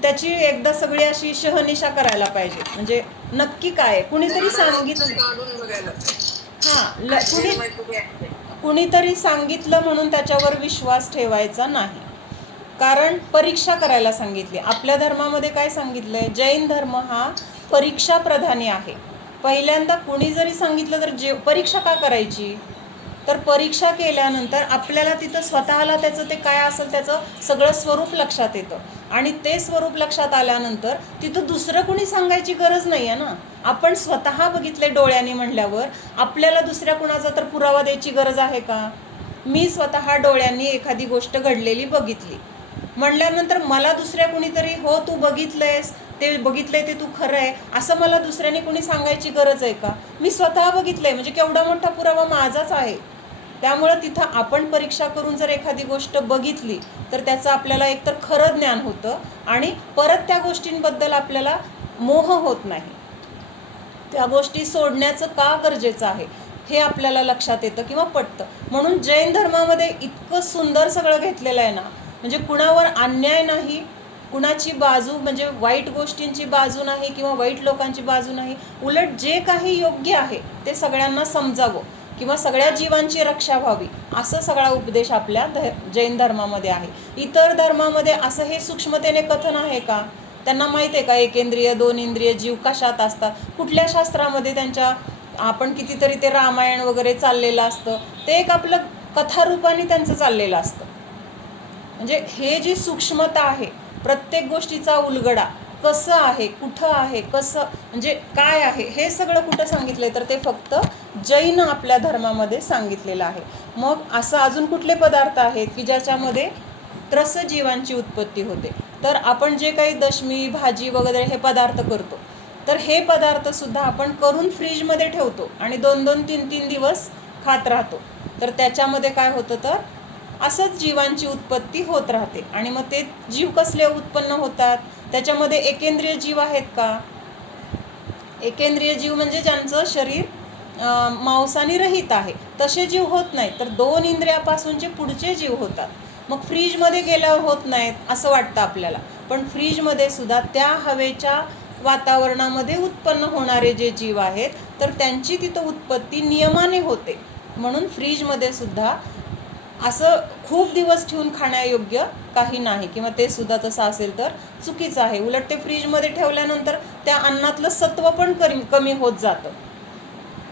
त्याची एकदा सगळी अशी शहनिशा करायला पाहिजे. म्हणजे नक्की काय कुणीतरी सांगितलं, कुणीतरी सांगितलं म्हणून त्याच्यावर विश्वास ठेवायचा नाही. कारण परीक्षा करायला सांगितली. आपल्या धर्मामध्ये काय सांगितलंय? जैन धर्म हा परीक्षा प्रधानी आहे. पहिल्यांदा कुणी जरी सांगितलं तर परीक्षा का करायची? तर परीक्षा केल्यानंतर आपल्याला तिथं स्वतःला त्याचं ते काय असेल त्याचं सगळं स्वरूप लक्षात येतं. आणि ते स्वरूप लक्षात आल्यानंतर तिथं दुसरं कुणी सांगायची गरज नाही आहे ना. आपण स्वतः बघितले डोळ्यांनी म्हणल्यावर आपल्याला दुसऱ्या कुणाचा तर पुरावा द्यायची गरज आहे का? मी स्वतः डोळ्यांनी एखादी गोष्ट घडलेली बघितली म्हणल्यानंतर मला दुसऱ्या कुणीतरी हो तू बघितलंयस, ते बघितलंय ते तू खरं आहे असं मला दुसऱ्याने कुणी सांगायची गरज आहे का? मी स्वतः बघितलंय म्हणजे केवढा मोठा पुरावा माझाच आहे. त्यामुळं तिथं आपण परीक्षा करून जर एखादी गोष्ट बघितली तर त्याचं आपल्याला एकतर खरं ज्ञान होतं आणि परत त्या गोष्टींबद्दल आपल्याला मोह होत नाही. त्या गोष्टी सोडण्याचं का गरजेचं आहे हे आपल्याला लक्षात येतं किंवा पटतं. म्हणून जैन धर्मामध्ये इतकं सुंदर सगळं घेतलेलं आहे ना, म्हणजे कुणावर अन्याय नाही, कुणाची बाजू म्हणजे वाईट गोष्टींची बाजू नाही किंवा वाईट लोकांची बाजू नाही. उलट जे काही योग्य आहे ते सगळ्यांना समजावं किंवा सगळ्या जीवांची रक्षा व्हावी असं सगळा उपदेश आपल्या जैन धर्मामध्ये आहे. इतर धर्मामध्ये असं हे सूक्ष्मतेने कथन आहे का? त्यांना माहीत आहे का एकेंद्रिय 2 इंद्रिय जीव कशात असतात? कुठल्या शास्त्रामध्ये त्यांच्या आपण कितीतरी ते रामायण वगैरे चाललेलं असतं, ते एक आपलं कथारूपाने त्यांचं चाललेलं असतं. म्हणजे हे जी सूक्ष्मता आहे प्रत्येक गोष्टीचा उलगडा कसं आहे, कुठं आहे, कसं म्हणजे काय आहे हे सगळं कुठं सांगितलंय तर ते फक्त जैन आपल्या धर्मामध्ये सांगितलेलं आहे. मग असं अजून कुठले पदार्थ आहेत की ज्याच्यामध्ये त्रसजीवांची उत्पत्ती होते? तर आपण जे काही दशमी भाजी वगैरे हे पदार्थ करतो तर हे पदार्थ सुद्धा आपण करून फ्रीजमध्ये ठेवतो आणि 2-2, 3-3 दिवस खात राहतो. तर त्याच्यामध्ये काय होतं तर असंच जीवांची उत्पत्ती होत राहते. आणि मग ते जीव कसले उत्पन्न होतात? त्याच्यामध्ये एकेंद्रिय जीव आहेत का? एकेंद्रिय जीव म्हणजे ज्यांचं शरीर मांसाने रहित आहे तसे जीव होत नाहीत, तर 2 इंद्रियापासूनचे पुढचे जीव होतात. मग फ्रीजमध्ये गेल्यावर होत नाहीत असं वाटतं आपल्याला, पण फ्रीजमध्ये सुद्धा त्या हवेच्या वातावरणामध्ये उत्पन्न होणारे जे जीव आहेत तर त्यांची तिथं उत्पत्ती नियमाने होते. म्हणून फ्रीजमध्ये सुद्धा असं खूप दिवस ठेवून खाण्यायोग्य काही नाही, किंवा ते सुद्धा तसं असेल तर चुकीचं आहे. उलट ते फ्रीजमध्ये ठेवल्यानंतर त्या अन्नातलं सत्व पण कमी होत जातं.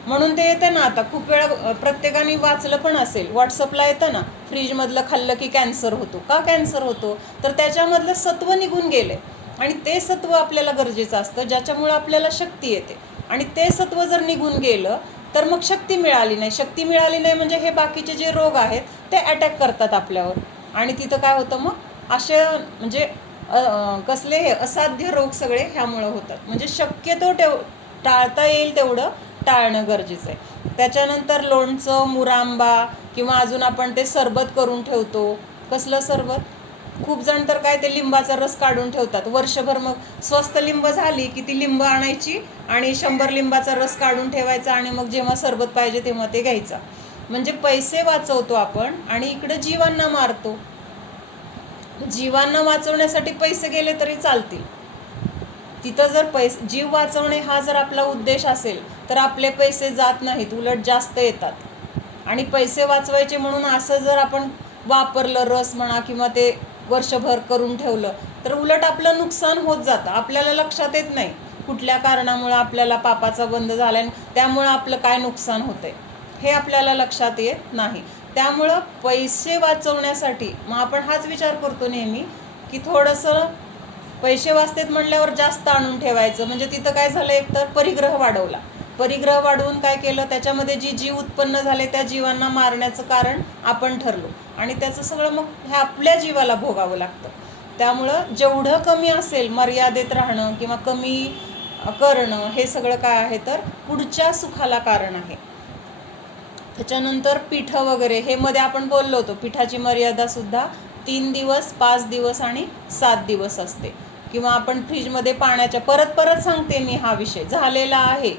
म्हणून ते येतं ना, आता खूप वेळा प्रत्येकाने वाचलं पण असेल, व्हॉट्सअपला येतं ना, फ्रीजमधलं खाल्लं की कॅन्सर होतो. का कॅन्सर होतो? तर त्याच्यामधलं सत्व निघून गेले, आणि ते सत्व आपल्याला गरजेचं असतं, ज्याच्यामुळे आपल्याला शक्ती येते. आणि ते सत्व जर निघून गेलं तर मग शक्ती मिळाली नाही. शक्ती मिळाली नाही म्हणजे हे बाकीचे जे रोग आहेत ते अटॅक करतात आपल्यावर, आणि तिथं काय होतं मग असे म्हणजे कसले असाध्य रोग सगळे ह्यामुळं होतात. म्हणजे शक्यतो टाळता येईल तेवढं टाळणं गरजेचं आहे. त्याच्यानंतर लोणचं, मुरांबा, किंवा अजून आपण ते सरबत करून ठेवतो. कसलं सरबत? खूप जण तर काय ते लिंबाचा रस काढून ठेवतात वर्षभर. मग स्वस्त लिंब झाली की ती लिंब आणायची आणि 100 लिंबाचा रस काढून ठेवायचा, आणि मग जेव्हा सरबत पाहिजे तेव्हा ते घ्यायचा. म्हणजे पैसे वाचवतो आपण आणि इकडे जीवांना मारतो. जीवांना वाचवण्यासाठी पैसे गेले तरी चालतील. तिथं जर जीव वाचवणे हा जर आपला उद्देश असेल तर आपले पैसे जात नाहीत, उलट जास्त येतात. आणि पैसे वाचवायचे म्हणून असं जर आपण वापरलं, रस म्हणा किंवा ते वर्षभर करून ठेवलं, तर उलट आपलं नुकसान होत जातं. आपल्याला लक्षात येत नाही कुठल्या कारणामुळे आपल्याला पापाचा बंध झाला आहे, त्यामुळं आपलं काय नुकसान होतं आहे हे आपल्याला लक्षात येत नाही. त्यामुळं पैसे वाचवण्यासाठी मग आपण हाच विचार करतो नेहमी की थोडंसं पैसे वाचतेत म्हणल्यावर जास्त आणून ठेवायचं. म्हणजे तिथं काय झालं, एक तर परिग्रह वाढवला. परिग्रह वाढवून काय केलं, त्याच्यामध्ये जी जीव उत्पन्न झाले त्या जीवांना मारण्याचं कारण आपण ठरलो, आणि त्याचं सगळं मग हे आपल्या जीवाला भोगावं लागतं. त्यामुळं जेवढं कमी असेल मर्यादेत राहणं किंवा कमी करणं, हे सगळं काय आहे तर पुढच्या सुखाला कारण आहे. त्याच्यानंतर पीठ वगैरे हे मध्ये आपण बोललो होतो, पिठाची मर्यादा सुद्धा 3 दिवस, 5 दिवस आणि 7 दिवस असते. किंवा आपण फ्रीजमध्ये पाण्याच्या, परत सांगते मी, हा विषय झालेला आहे.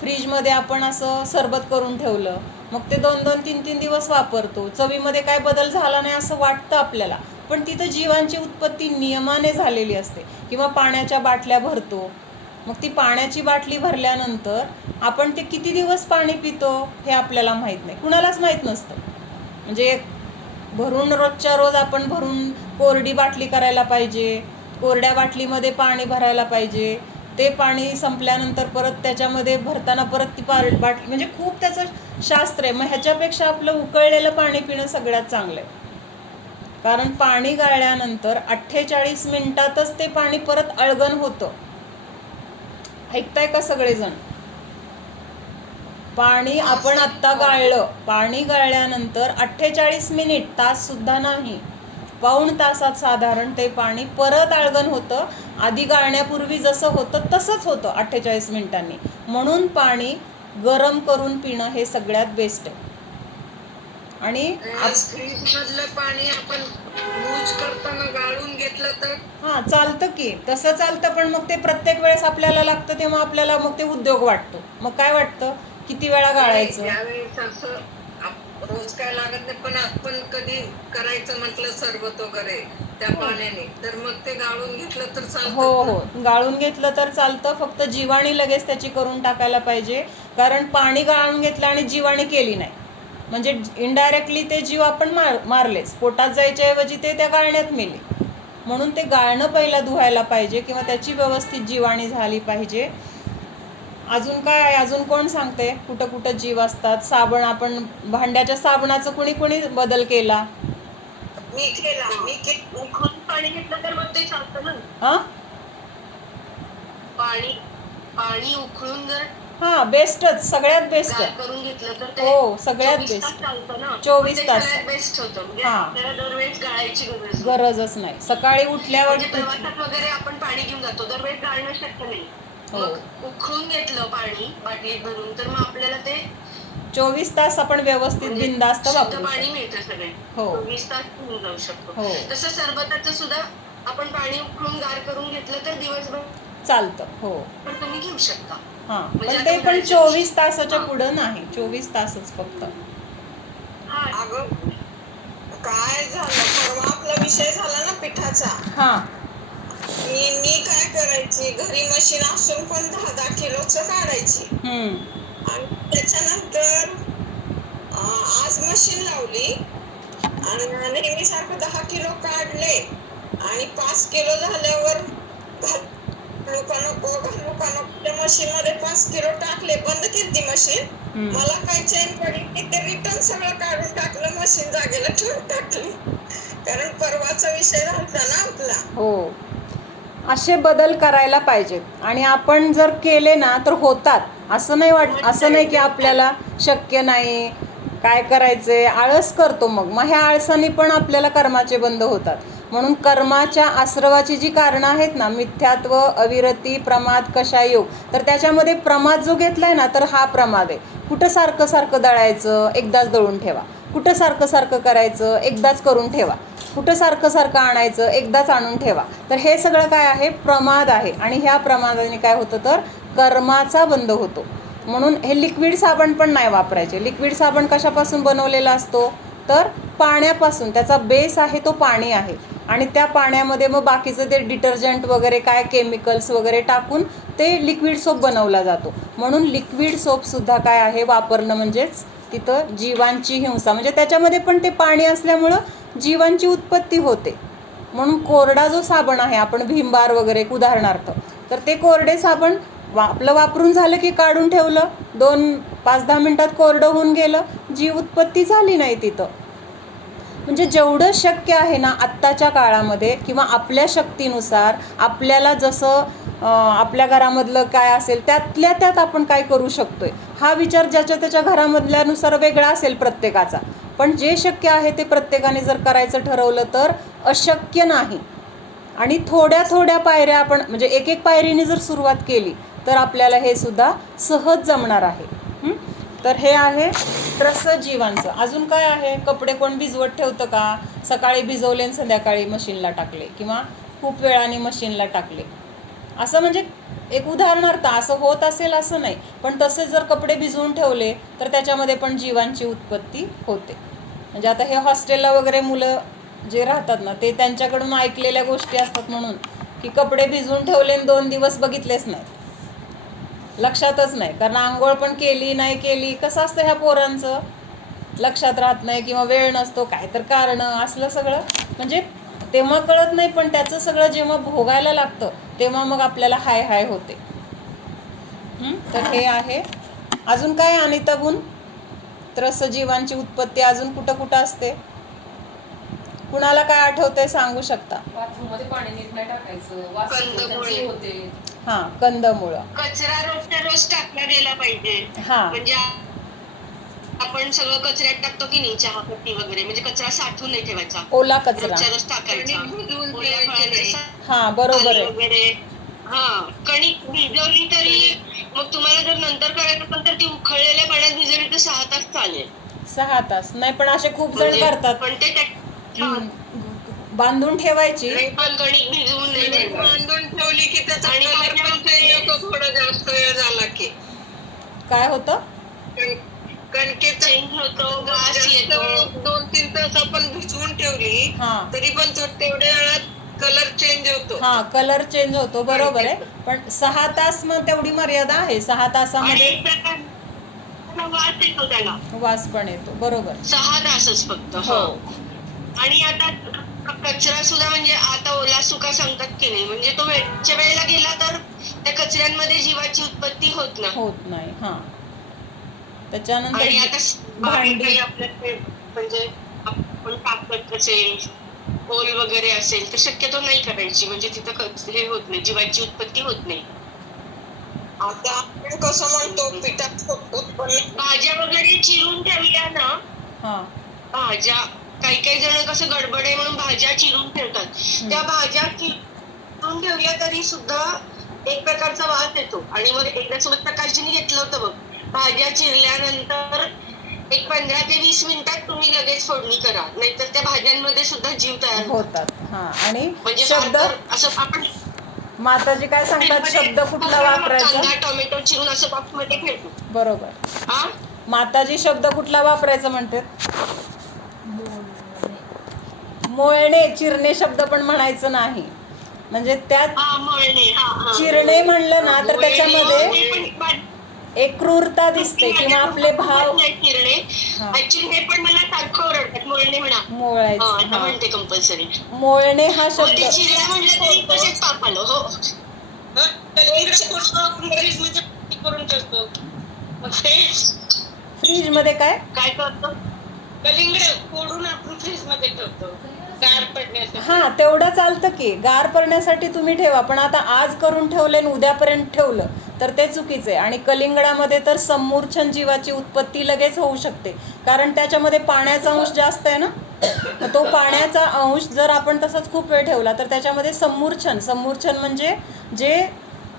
फ्रीजमध्ये आपण असं सरबत करून ठेवलं, मग ते 2-2, 3-3 दिवस वापरतो. चवीमध्ये काय बदल झाला नाही असं वाटतं आपल्याला, पण तिथं जीवांची उत्पत्ती नियमाने झालेली असते. किंवा पाण्याच्या बाटल्या भरतो, मग ती पाण्याची बाटली भरल्यानंतर आपण ते किती दिवस पाणी पितो हे आपल्याला माहीत नाही, कुणालाच माहीत नसतं. म्हणजे भरून रोजच्या रोज आपण भरून कोरडी बाटली करायला पाहिजे, कोरड्या बाटलीमध्ये पाणी भरायला पाहिजे. ते पाणी संपल्यानंतर परत त्याच्यामध्ये भरताना परत ती बाटली, म्हणजे खूप त्याचं शास्त्र आहे. मग ह्याच्यापेक्षा आपलं उकळलेलं पाणी पिणं सगळ्यात चांगलं आहे. कारण पाणी गाळल्यानंतर 48 मिनिटातच ते पाणी परत अळगण होतं. ऐकताय का सगळेजण? पाणी आपण आत्ता गाळलं, पाणी गाळल्यानंतर 48 मिनिट, तास सुद्धा नाही, पाऊण तासात साधारण ते पाणी परत आळगण होतं. आधी गाळण्यापूर्वी जसं होतं तसंच होतं 48 मिनिटांनी. म्हणून पाणी गरम करून पिणं हे सगळ्यात बेस्ट आहे. आणि फ्रीजमधलं पाणी आपण यूज करताना गाळून घेतलं तर हां चालतं की, तसं चालतं. पण मग ते प्रत्येक वेळेस आपल्याला लागतं तेव्हा आपल्याला मग ते उद्योग वाटतो. मग काय वाटतं, किती वेळा गाळायचं? त्यावेळेस असं रोज काय लागत नाही, पण आपण कधी करायचं म्हटलं सरबत वगैरे त्या पाण्याने, तर मग ते गाळून घेतलं तर चालतं. हो, गाळून घेतलं तर चालतं. फक्त जिवाणी लगेच त्याची करून टाकायला पाहिजे. कारण पाणी गाळून घेतलं आणि जिवाणी केली नाही म्हणजे इनडायरेक्टली ते जीव आपण मारलेच. पोटात जायच्या ऐवजी ते त्या गाळण्यात मेले. म्हणून ते गाळणं पहिला धुवायला पाहिजे किंवा त्याची व्यवस्थित जिवाणी झाली पाहिजे. अजून काय, अजून कोण सांगते कुठं कुठं जीव असतात? साबण, आपण भांड्याच्या साबणाचं कुणी बदल केला? उकळून पाणी घेतलं तर मग ते चालतं ना. पाणी उकळून जर बेस्टच, सगळ्यात बेस्ट करून घेतलं तर ते हो, सगळ्यात बेस्ट. 24 तास बेस्ट होतं. म्हणजे आपल्याला दरवेळेस गाळायची गरजच नाही. सकाळी उठल्यावर प्रवासात वगैरे आपण पाणी घेऊन जातो, दरवेळेस गाळणं शक्य नाही. मग उकळून घेतलं पाणी बाटलीत भरून, तर मग आपल्याला ते 24 तास आपण व्यवस्थित बिनधास्त वापरू पाणी मिळतं सगळे. 24 तास पिऊन जाऊ शकतो. तसं सरबताचं सुद्धा आपण पाणी उकळून गार करून घेतलं तर दिवसभर चालतं. पण तुम्ही घेऊ शकता. पण ते पण 24 तासाच्या पुढं नाही, 24 तासच फक्त. अगं काय झालं, परवा आपला विषय झाला ना पिठाचा. मी काय करायची, घरी मशीन असून पण 10-10 किलोचं काढायची. आणि त्याच्यानंतर आज मशीन लावली आणि नेहमीसारखं 10 किलो काढले आणि 5 किलो झाल्यावर घालू का नको त्या मशीन मध्ये 5 किलो टाकले, बंद केली ती मशीन. मला काय चैन पडली की ते रिटर्न सगळं काढून टाकलं, मशीन जागेला ठेवून टाकली, कारण परवाचा विषय राहता ना आपला. हो, असे बदल करायला पाहिजेत आणि आपण जर केले ना तर होतात. असं नाही की आपल्याला शक्य नाही, काय करायचे, आळस करतो. मग ह्या आळसाने पण आपल्याला कर्माचे बंध होतात. म्हणून कर्माच्या आश्रवाची जी कारणं आहेत ना, मिथ्यात्व, अविरती, प्रमाद, कषायोग, तर त्याच्यामध्ये प्रमाद जो घेतलाय ना तर हा प्रमाद आहे. कुठं सारखं सारखं दळायचं, एकदाच दळून ठेवा. कुठं सारखं सारखं करायचं, एकदाच करून ठेवा. कुठं सारखं सारखं आणायचं, एकदाच आणून ठेवा. तर हे सगळं काय आहे, प्रमाद आहे. आणि ह्या प्रमादाने काय होतं तर कर्माचा बंध होतो. म्हणून हे लिक्विड साबण पण नाही वापरायचे. लिक्विड साबण कशापासून बनवलेला असतो तर पाण्यापासून. त्याचा बेस आहे तो पाणी आहे आणि त्या पाण्यामध्ये मग बाकीचं ते डिटर्जंट वगैरे काय केमिकल्स वगैरे टाकून ते लिक्विड सोप बनवला जातो. म्हणून लिक्विड सोपसुद्धा काय आहे वापरणं म्हणजेच तिथं जीवांची हिंसा, म्हणजे त्याच्यामध्ये पण ते पाणी असल्यामुळं जीवांची उत्पत्ती होते. म्हणून कोरडा जो साबण आहे, आपण भीम बार वगैरे उदाहरणार्थ, तर ते कोरडे साबण आपलं वापरून झालं की काढून ठेवलं, 5-10 मिनटात कोरडं होऊन गेलं, जीव उत्पत्ती झाली नाही तिथं. म्हणजे जेवढं शक्य आहे ना आत्ताच्या काळामध्ये किंवा आपल्या शक्तीनुसार आपल्याला जसं आपल्या घरामधलं काय असेल त्यातल्या त्यात आपण काय करू शकतोय, हा विचार ज्याच्या त्याच्या घरामधल्यानुसार वेगळा असेल प्रत्येकाचा. पण जे शक्य आहे ते प्रत्येकाने जर करायचं ठरवलं तर अशक्य नाही. आणि थोड्या थोड्या पायऱ्या आपण म्हणजे एक एक पायरीने जर सुरुवात केली तर आपल्याला हे सुद्धा सहज जमणार आहे. तर हे आहे त्रस जीवांचं. अजून काय आहे, कपडे कोण भिजवत ठेवतं का? सकाळी भिजवले आणि संध्याकाळी मशीनला टाकले किंवा खूप वेळाने मशीनला टाकले, असं म्हणजे एक उदाहरणार्थ असं होत असेल असं नाही, पण तसे जर कपडे भिजवून ठेवले तर त्याच्यामध्ये पण जीवांची उत्पत्ती होते. म्हणजे आता हे हॉस्टेलला वगैरे मुलं जे राहतात ना ते त्यांच्याकडून ऐकलेल्या गोष्टी असतात, म्हणून की कपडे भिजवून ठेवले आणि 2 दिवस बघितलेच नाही, लक्षातच नाही, कारण आंघोळ पण केली नाही केली. कसं असतं ह्या पोरांचं, लक्षात राहत नाही किंवा वेळ नसतो, काय तर कारण असलं सगळं. म्हणजे तेव्हा कळत नाही, पण त्याचं सगळं जेव्हा भोगायला लागतं तेव्हा मग आपल्याला हाय हाय होते. तर हे आहे. अजून काय अनिता बून, त्रस जीवांची उत्पत्ती अजून कुठं कुठं असते, कुणाला काय आठवतंय सांगू शकता? बाथरूममध्ये पाणी नीट नाही टाकायचं, वास कंदमुळे होते. हा, कंदमुळं. कचरा रोजच्या रोज टाकला गेला पाहिजे. हा, म्हणजे आपण सगळं कचऱ्यात टाकतो की नाही, चहापत्ती वगैरे, म्हणजे कचरा साठवून नाही ठेवायचा, ओला कचरा. रोजच्या रोज टाकायचा. हा, बरोबर आहे. वगैरे कणिक भिजवली तरी मग तुम्हाला जर नंतर करायचं असेल तर ती उखळलेल्या पाण्यात भिजवली तर 6 तास चालेल. 6 तास नाही, पण असे खूप जण करतात, पण ते बांधून ठेवायची. पण कणिक भिजवून नाही बांधून ठेवली की त्याचा कलर पण चेंज होतो थोडा जास्त वेळ झाला की. काय होतं, कणकेत चेंज होतो, वास येतो. 2-3 तास आपण भिजवून ठेवली तरी पण तेवढ्या वेळात कलर चेंज होतो. हा, कलर चेंज होतो, बरोबर आहे. पण 6 तास मग तेवढी मर्यादा आहे. 6 तासामध्ये वास येतो, त्याला वास पण येतो, बरोबर. 6 तासच फक्त. हो. आणि आता कचरा सुद्धा म्हणजे आता ओला सुका सांगतात की नाही, म्हणजे तो वेळच्या वेळेला गेला तर त्या कचऱ्यांमध्ये जीवाची उत्पत्ती होत नाही. हा, त्याच्यानंतर आणि आता भांडी, आपल्या म्हणजे आपण कापत असेल, ओल वगैरे असेल तर शक्यतो नाही करायची, म्हणजे तिथं हे होत नाही, जीवाची उत्पत्ती होत नाही. आता आपण कसं म्हणतो पिठात उत्पन्न, भाज्या वगैरे चिरून ठेवल्या ना, भाज्या काही काही जण कसं गडबड आहे म्हणून भाज्या चिरून ठेवतात. त्या भाज्या चिरून ठेवल्या तरी सुद्धा एक प्रकारचा वास येतो. आणि मग एकदा सोबत प्रकाशजीने घेतलं होतं बघ, भाज्या चिरल्यानंतर एक 15 ते 20 मिनिटात तुम्ही लगेच फोडणी करा, नाहीतर त्या भाज्यांमध्ये सुद्धा जीव तयार होतात. आणि म्हणजे शब्द असं आपण माताजी काय सांगतात, शब्द कुठला वापरायचा, कांदा टोमॅटो चिरून असं बॉक्स मध्ये ठेवतो. बरोबर. माताजी शब्द कुठला वापरायचा म्हणतात, मोळणे. चिरणे शब्द पण म्हणायचं नाही, म्हणजे त्यात चिरणे म्हणलं ना तर त्याच्यामध्ये एक क्रूरता दिसते किंवा आपले भाव हा. ऍक्च्युली हे पण मला सारखं ओरडतात मोळणे म्हणा. मोळायचं आता हा. म्हणते कंपल्सरी. मोळणे हा शब्द ते चिरणे म्हणलं तरी तसेच पाप आलो. हो करून ठेवतो. मग ते फ्रीज मध्ये काय काय करतो, कलिंगड फोडून आपण फ्रीज मध्ये ठेवतो गार पडण्यासाठी. हा तेवढं चालतं की गार करण्यासाठी तुम्ही ठेवा, पण आता आज करून ठेवले आणि उद्यापर्यंत ठेवलं तर ते चुकीचं आहे. आणि कलिंगडामध्ये तर समूर्छन जीवाची उत्पत्ती लगेच होऊ शकते, कारण त्याच्यामध्ये पाण्याचा अंश जास्त आहे ना. तो पाण्याचा अंश जर आपण तसंच खूप वेळ ठेवला तर त्याच्यामध्ये समूर्छन म्हणजे जे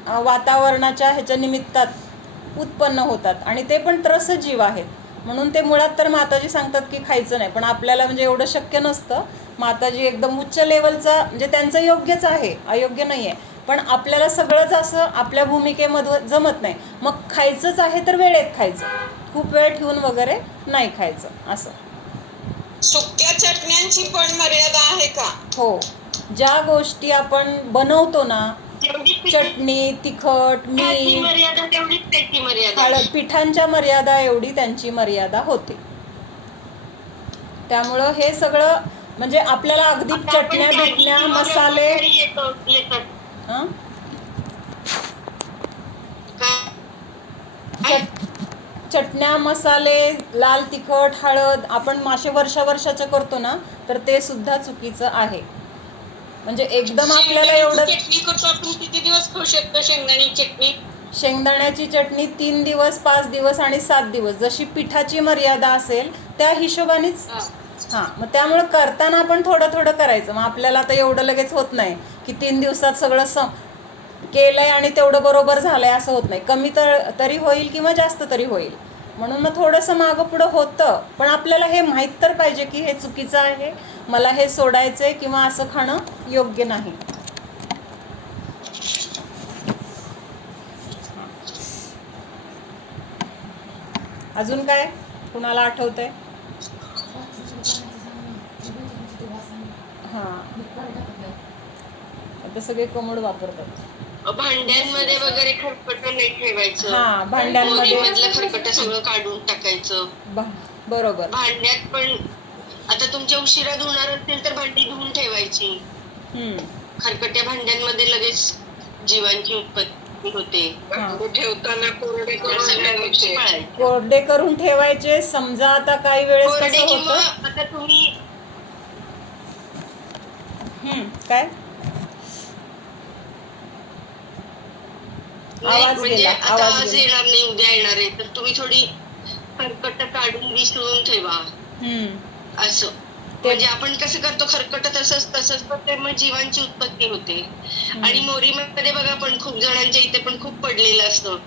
वातावरणाच्या ह्याच्या निमित्तात उत्पन्न होतात, आणि ते पण त्रस्त जीव आहेत. म्हणून ते मुळात तर माताजी सांगतात की खायचं नाही, पण आपल्याला म्हणजे एवढं शक्य नसतं. माताजी एकदम उच्च लेवलचा, म्हणजे त्यांचं योग्यच आहे, अयोग्य नाही आहे, पण आपल्याला सगळंच असं आपल्या भूमिकेमध्ये जमत नाही. मग खायचंच आहे तर वेळेत खायचं, खूप वेळ ठेवून वगैरे नाही खायचं असं. सुक्या चटण्यांची पण मर्यादा आहे का? हो, ज्या गोष्टी आपण बनवतो ना, चटणी, तिखट, मीठ, मर्यादा तेवढीच त्याची मर्यादा. हळद, पिठांच्या मर्यादा एवढी त्यांची मर्यादा होते. त्यामुळं हे सगळं म्हणजे आपल्याला अगदी चटण्या बिटण्या मसाले हं? चटण्या मसाले लाल तिखट हळद आपण मासे वर्षाचं करतो ना, तर ते सुद्धा चुकीचं आहे. म्हणजे एकदम आपल्याला एवढं चटणी करतो आपण, किती दिवस खाऊ शकतो शेंगदाण्याची चटणी? शेंगदाण्याची चटणी 3 दिवस 5 दिवस आणि 7 दिवस, जशी पिठाची मर्यादा असेल त्या हिशोबानेच. हां, मग त्यामुळे करताना आपण थोडं थोडं करायचं. मग आपल्याला तर एवढं लगेच होत नाही की 3 दिवसात सगळं केलंय आणि तेवढं बरोबर झालंय, असं होत नाही. कमी तरी होईल किंवा जास्त तरी होईल. म्हणून मग थोडंसं मागं पुढं होतं, पण आपल्याला हे माहीत तर पाहिजे की हे चुकीचं आहे, मला हे सोडायचं आहे किंवा असं खाणं योग्य नाही. अजून काय कुणाला आठवतंय? हां, आता सगळे कोमड वापरतात. भांड्यांमध्ये वगैरे खरकट नाही ठेवायचं. हा, भांड्यांमध्ये मधलं खरकट सगळं काढून टाकायचं. बरोबर. भांड्यात पण आता तुमच्या उशिरा धुणार असेल तर भांडी धुवून ठेवायची. खरकट्या भांड्यांमध्ये लगेच जीवांची उत्पत्ती होते. ठेवताना कोरडे करून सगळ्या गोष्टी पाळायच्या. कोरडे करून ठेवायचे. समजा आता काही वेळेस कसं होतं, आता तुम्ही काय आवाज म्हणजे गेला, आता आवाज आज गेला. येणार नाही उद्या येणार आहे, तर तुम्ही थोडी खरकट काढून विसळून ठेवा. असं म्हणजे आपण कसं करतो, खरकट तसंच ते मग जीवांची उत्पत्ती होते. आणि मोरीमध्ये बघा, पण खूप जणांच्या इथे पण खूप पडलेलं असतं,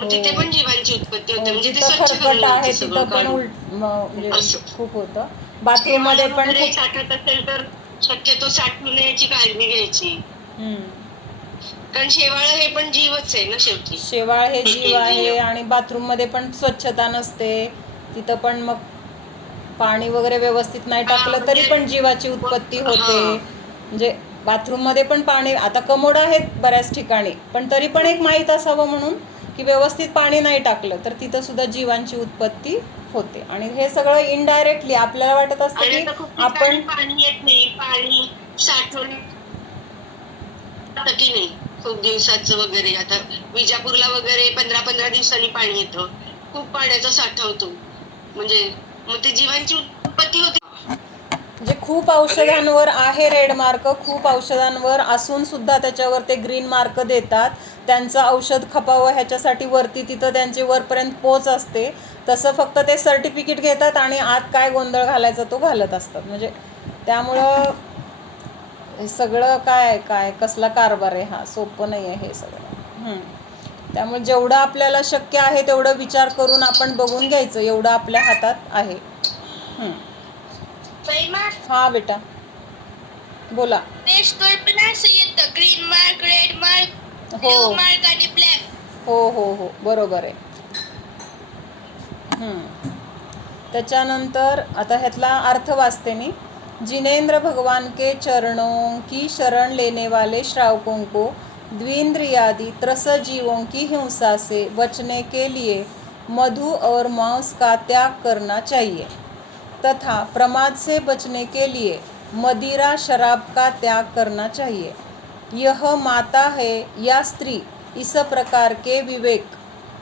मग तिथे पण जीवांची उत्पत्ती होते. म्हणजे ते स्वच्छ खरकट आहे करून तिथं पण म्हणजे खूप होतं. बाथरूम मध्ये पण साठत असेल तर शक्यतो साठवून याची काळजी घ्यायची. कारण शेवाळ हे पण जीवच आहे ना शेवटी. शेवाळ हे जीव आहे. आणि बाथरूम मध्ये पण स्वच्छता नसते, तिथं पण मग पाणी वगैरे व्यवस्थित नाही टाकलं तरी पण जीवाची उत्पत्ती होते. म्हणजे बाथरूम मध्ये पण पाणी, आता कमोड आहेत बऱ्याच ठिकाणी, पण तरी पण एक माहीत असावं म्हणून की व्यवस्थित पाणी नाही टाकलं तर तिथं सुद्धा जीवांची उत्पत्ती होते. आणि हे सगळं इनडायरेक्टली आपल्याला वाटत असतं की आपण पाणी येत नाही, पाणी साठवलं की नाही खूप दिवसाचं वगैरे. आता विजापूरला वगैरे 15-15 दिवसांनी पाणी येतं, खूप पाण्याचा साठा होतो. म्हणजे मग ते जीवांची उत्पत्ती होते. म्हणजे खूप औषधांवर आहे रेड मार्क, खूप औषधांवर असून सुद्धा त्याच्यावर ते ग्रीन मार्क देतात. त्यांचं औषध खपावं ह्याच्यासाठी वरती तिथं त्यांची वरपर्यंत पोच असते. तसं फक्त ते सर्टिफिकेट घेतात आणि आत काय गोंधळ घालायचा तो घालत असतात. म्हणजे त्यामुळं हे सगळं काय कसला कारभार आहे हा, सोपं नाही आहे हे सगळं. त्यामुळे जेवढं आपल्याला शक्य आहे तेवढं विचार करून आपण बघून घ्यायचं, एवढं आपल्या हातात आहे. हा बेटा बोला. Green Marc, red mark, blue mark आणि ब्लॅक. हो बरोबर आहे. त्याच्यानंतर आता ह्यातला अर्थ वाचते मी. जिनेंद्र भगवान के चरणों की शरण लेने वाले श्रावकों को द्विंद्रियादि त्रस जीवों की हिंसा से बचने के लिए मधु और मांस का त्याग करना चाहिए तथा प्रमाद से बचने के लिए मदिरा शराब का त्याग करना चाहिए. यह माता है या स्त्री इस प्रकार के विवेक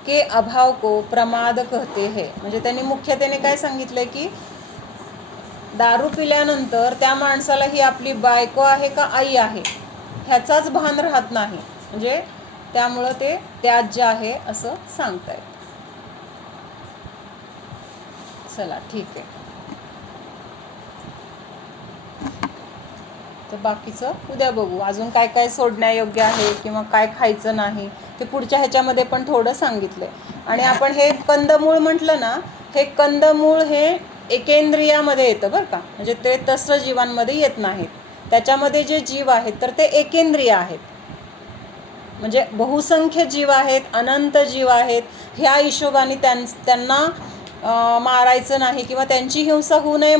के अभाव को प्रमाद कहते हैं. म्हणजे त्यांनी मुख्यतेने काय सांगितलंय की दारू पिल्यानंतर त्या माणसाला ही आपली बायको आहे का आई आहे ह्याचाच भान राहत नाही, म्हणजे त्यामुळं ते त्याज्य आहे असं सांगतायत. चला ठीक आहे. तर बाकीचं उद्या बघू. अजून काय काय सोडण्यायोग्य आहे किंवा काय खायचं नाही ते पुढच्या ह्याच्यामध्ये पण थोडं सांगितलंय. आणि आपण हे कंदमूळ म्हटलं ना, हे कंदमूळ हे एकेंद्रियामध्ये येतं बरं का, म्हणजे ते तस्र जीवांमध्ये येत नाहीत. त्याच्यामध्ये जे जीव आहेत तर ते एकेंद्रिय आहेत, म्हणजे बहुसंख्य जीव आहेत, अनंत जीव आहेत. ह्या हिशोबाने त्यांना मारायचं नाही किंवा त्यांची हिंसा होऊ नये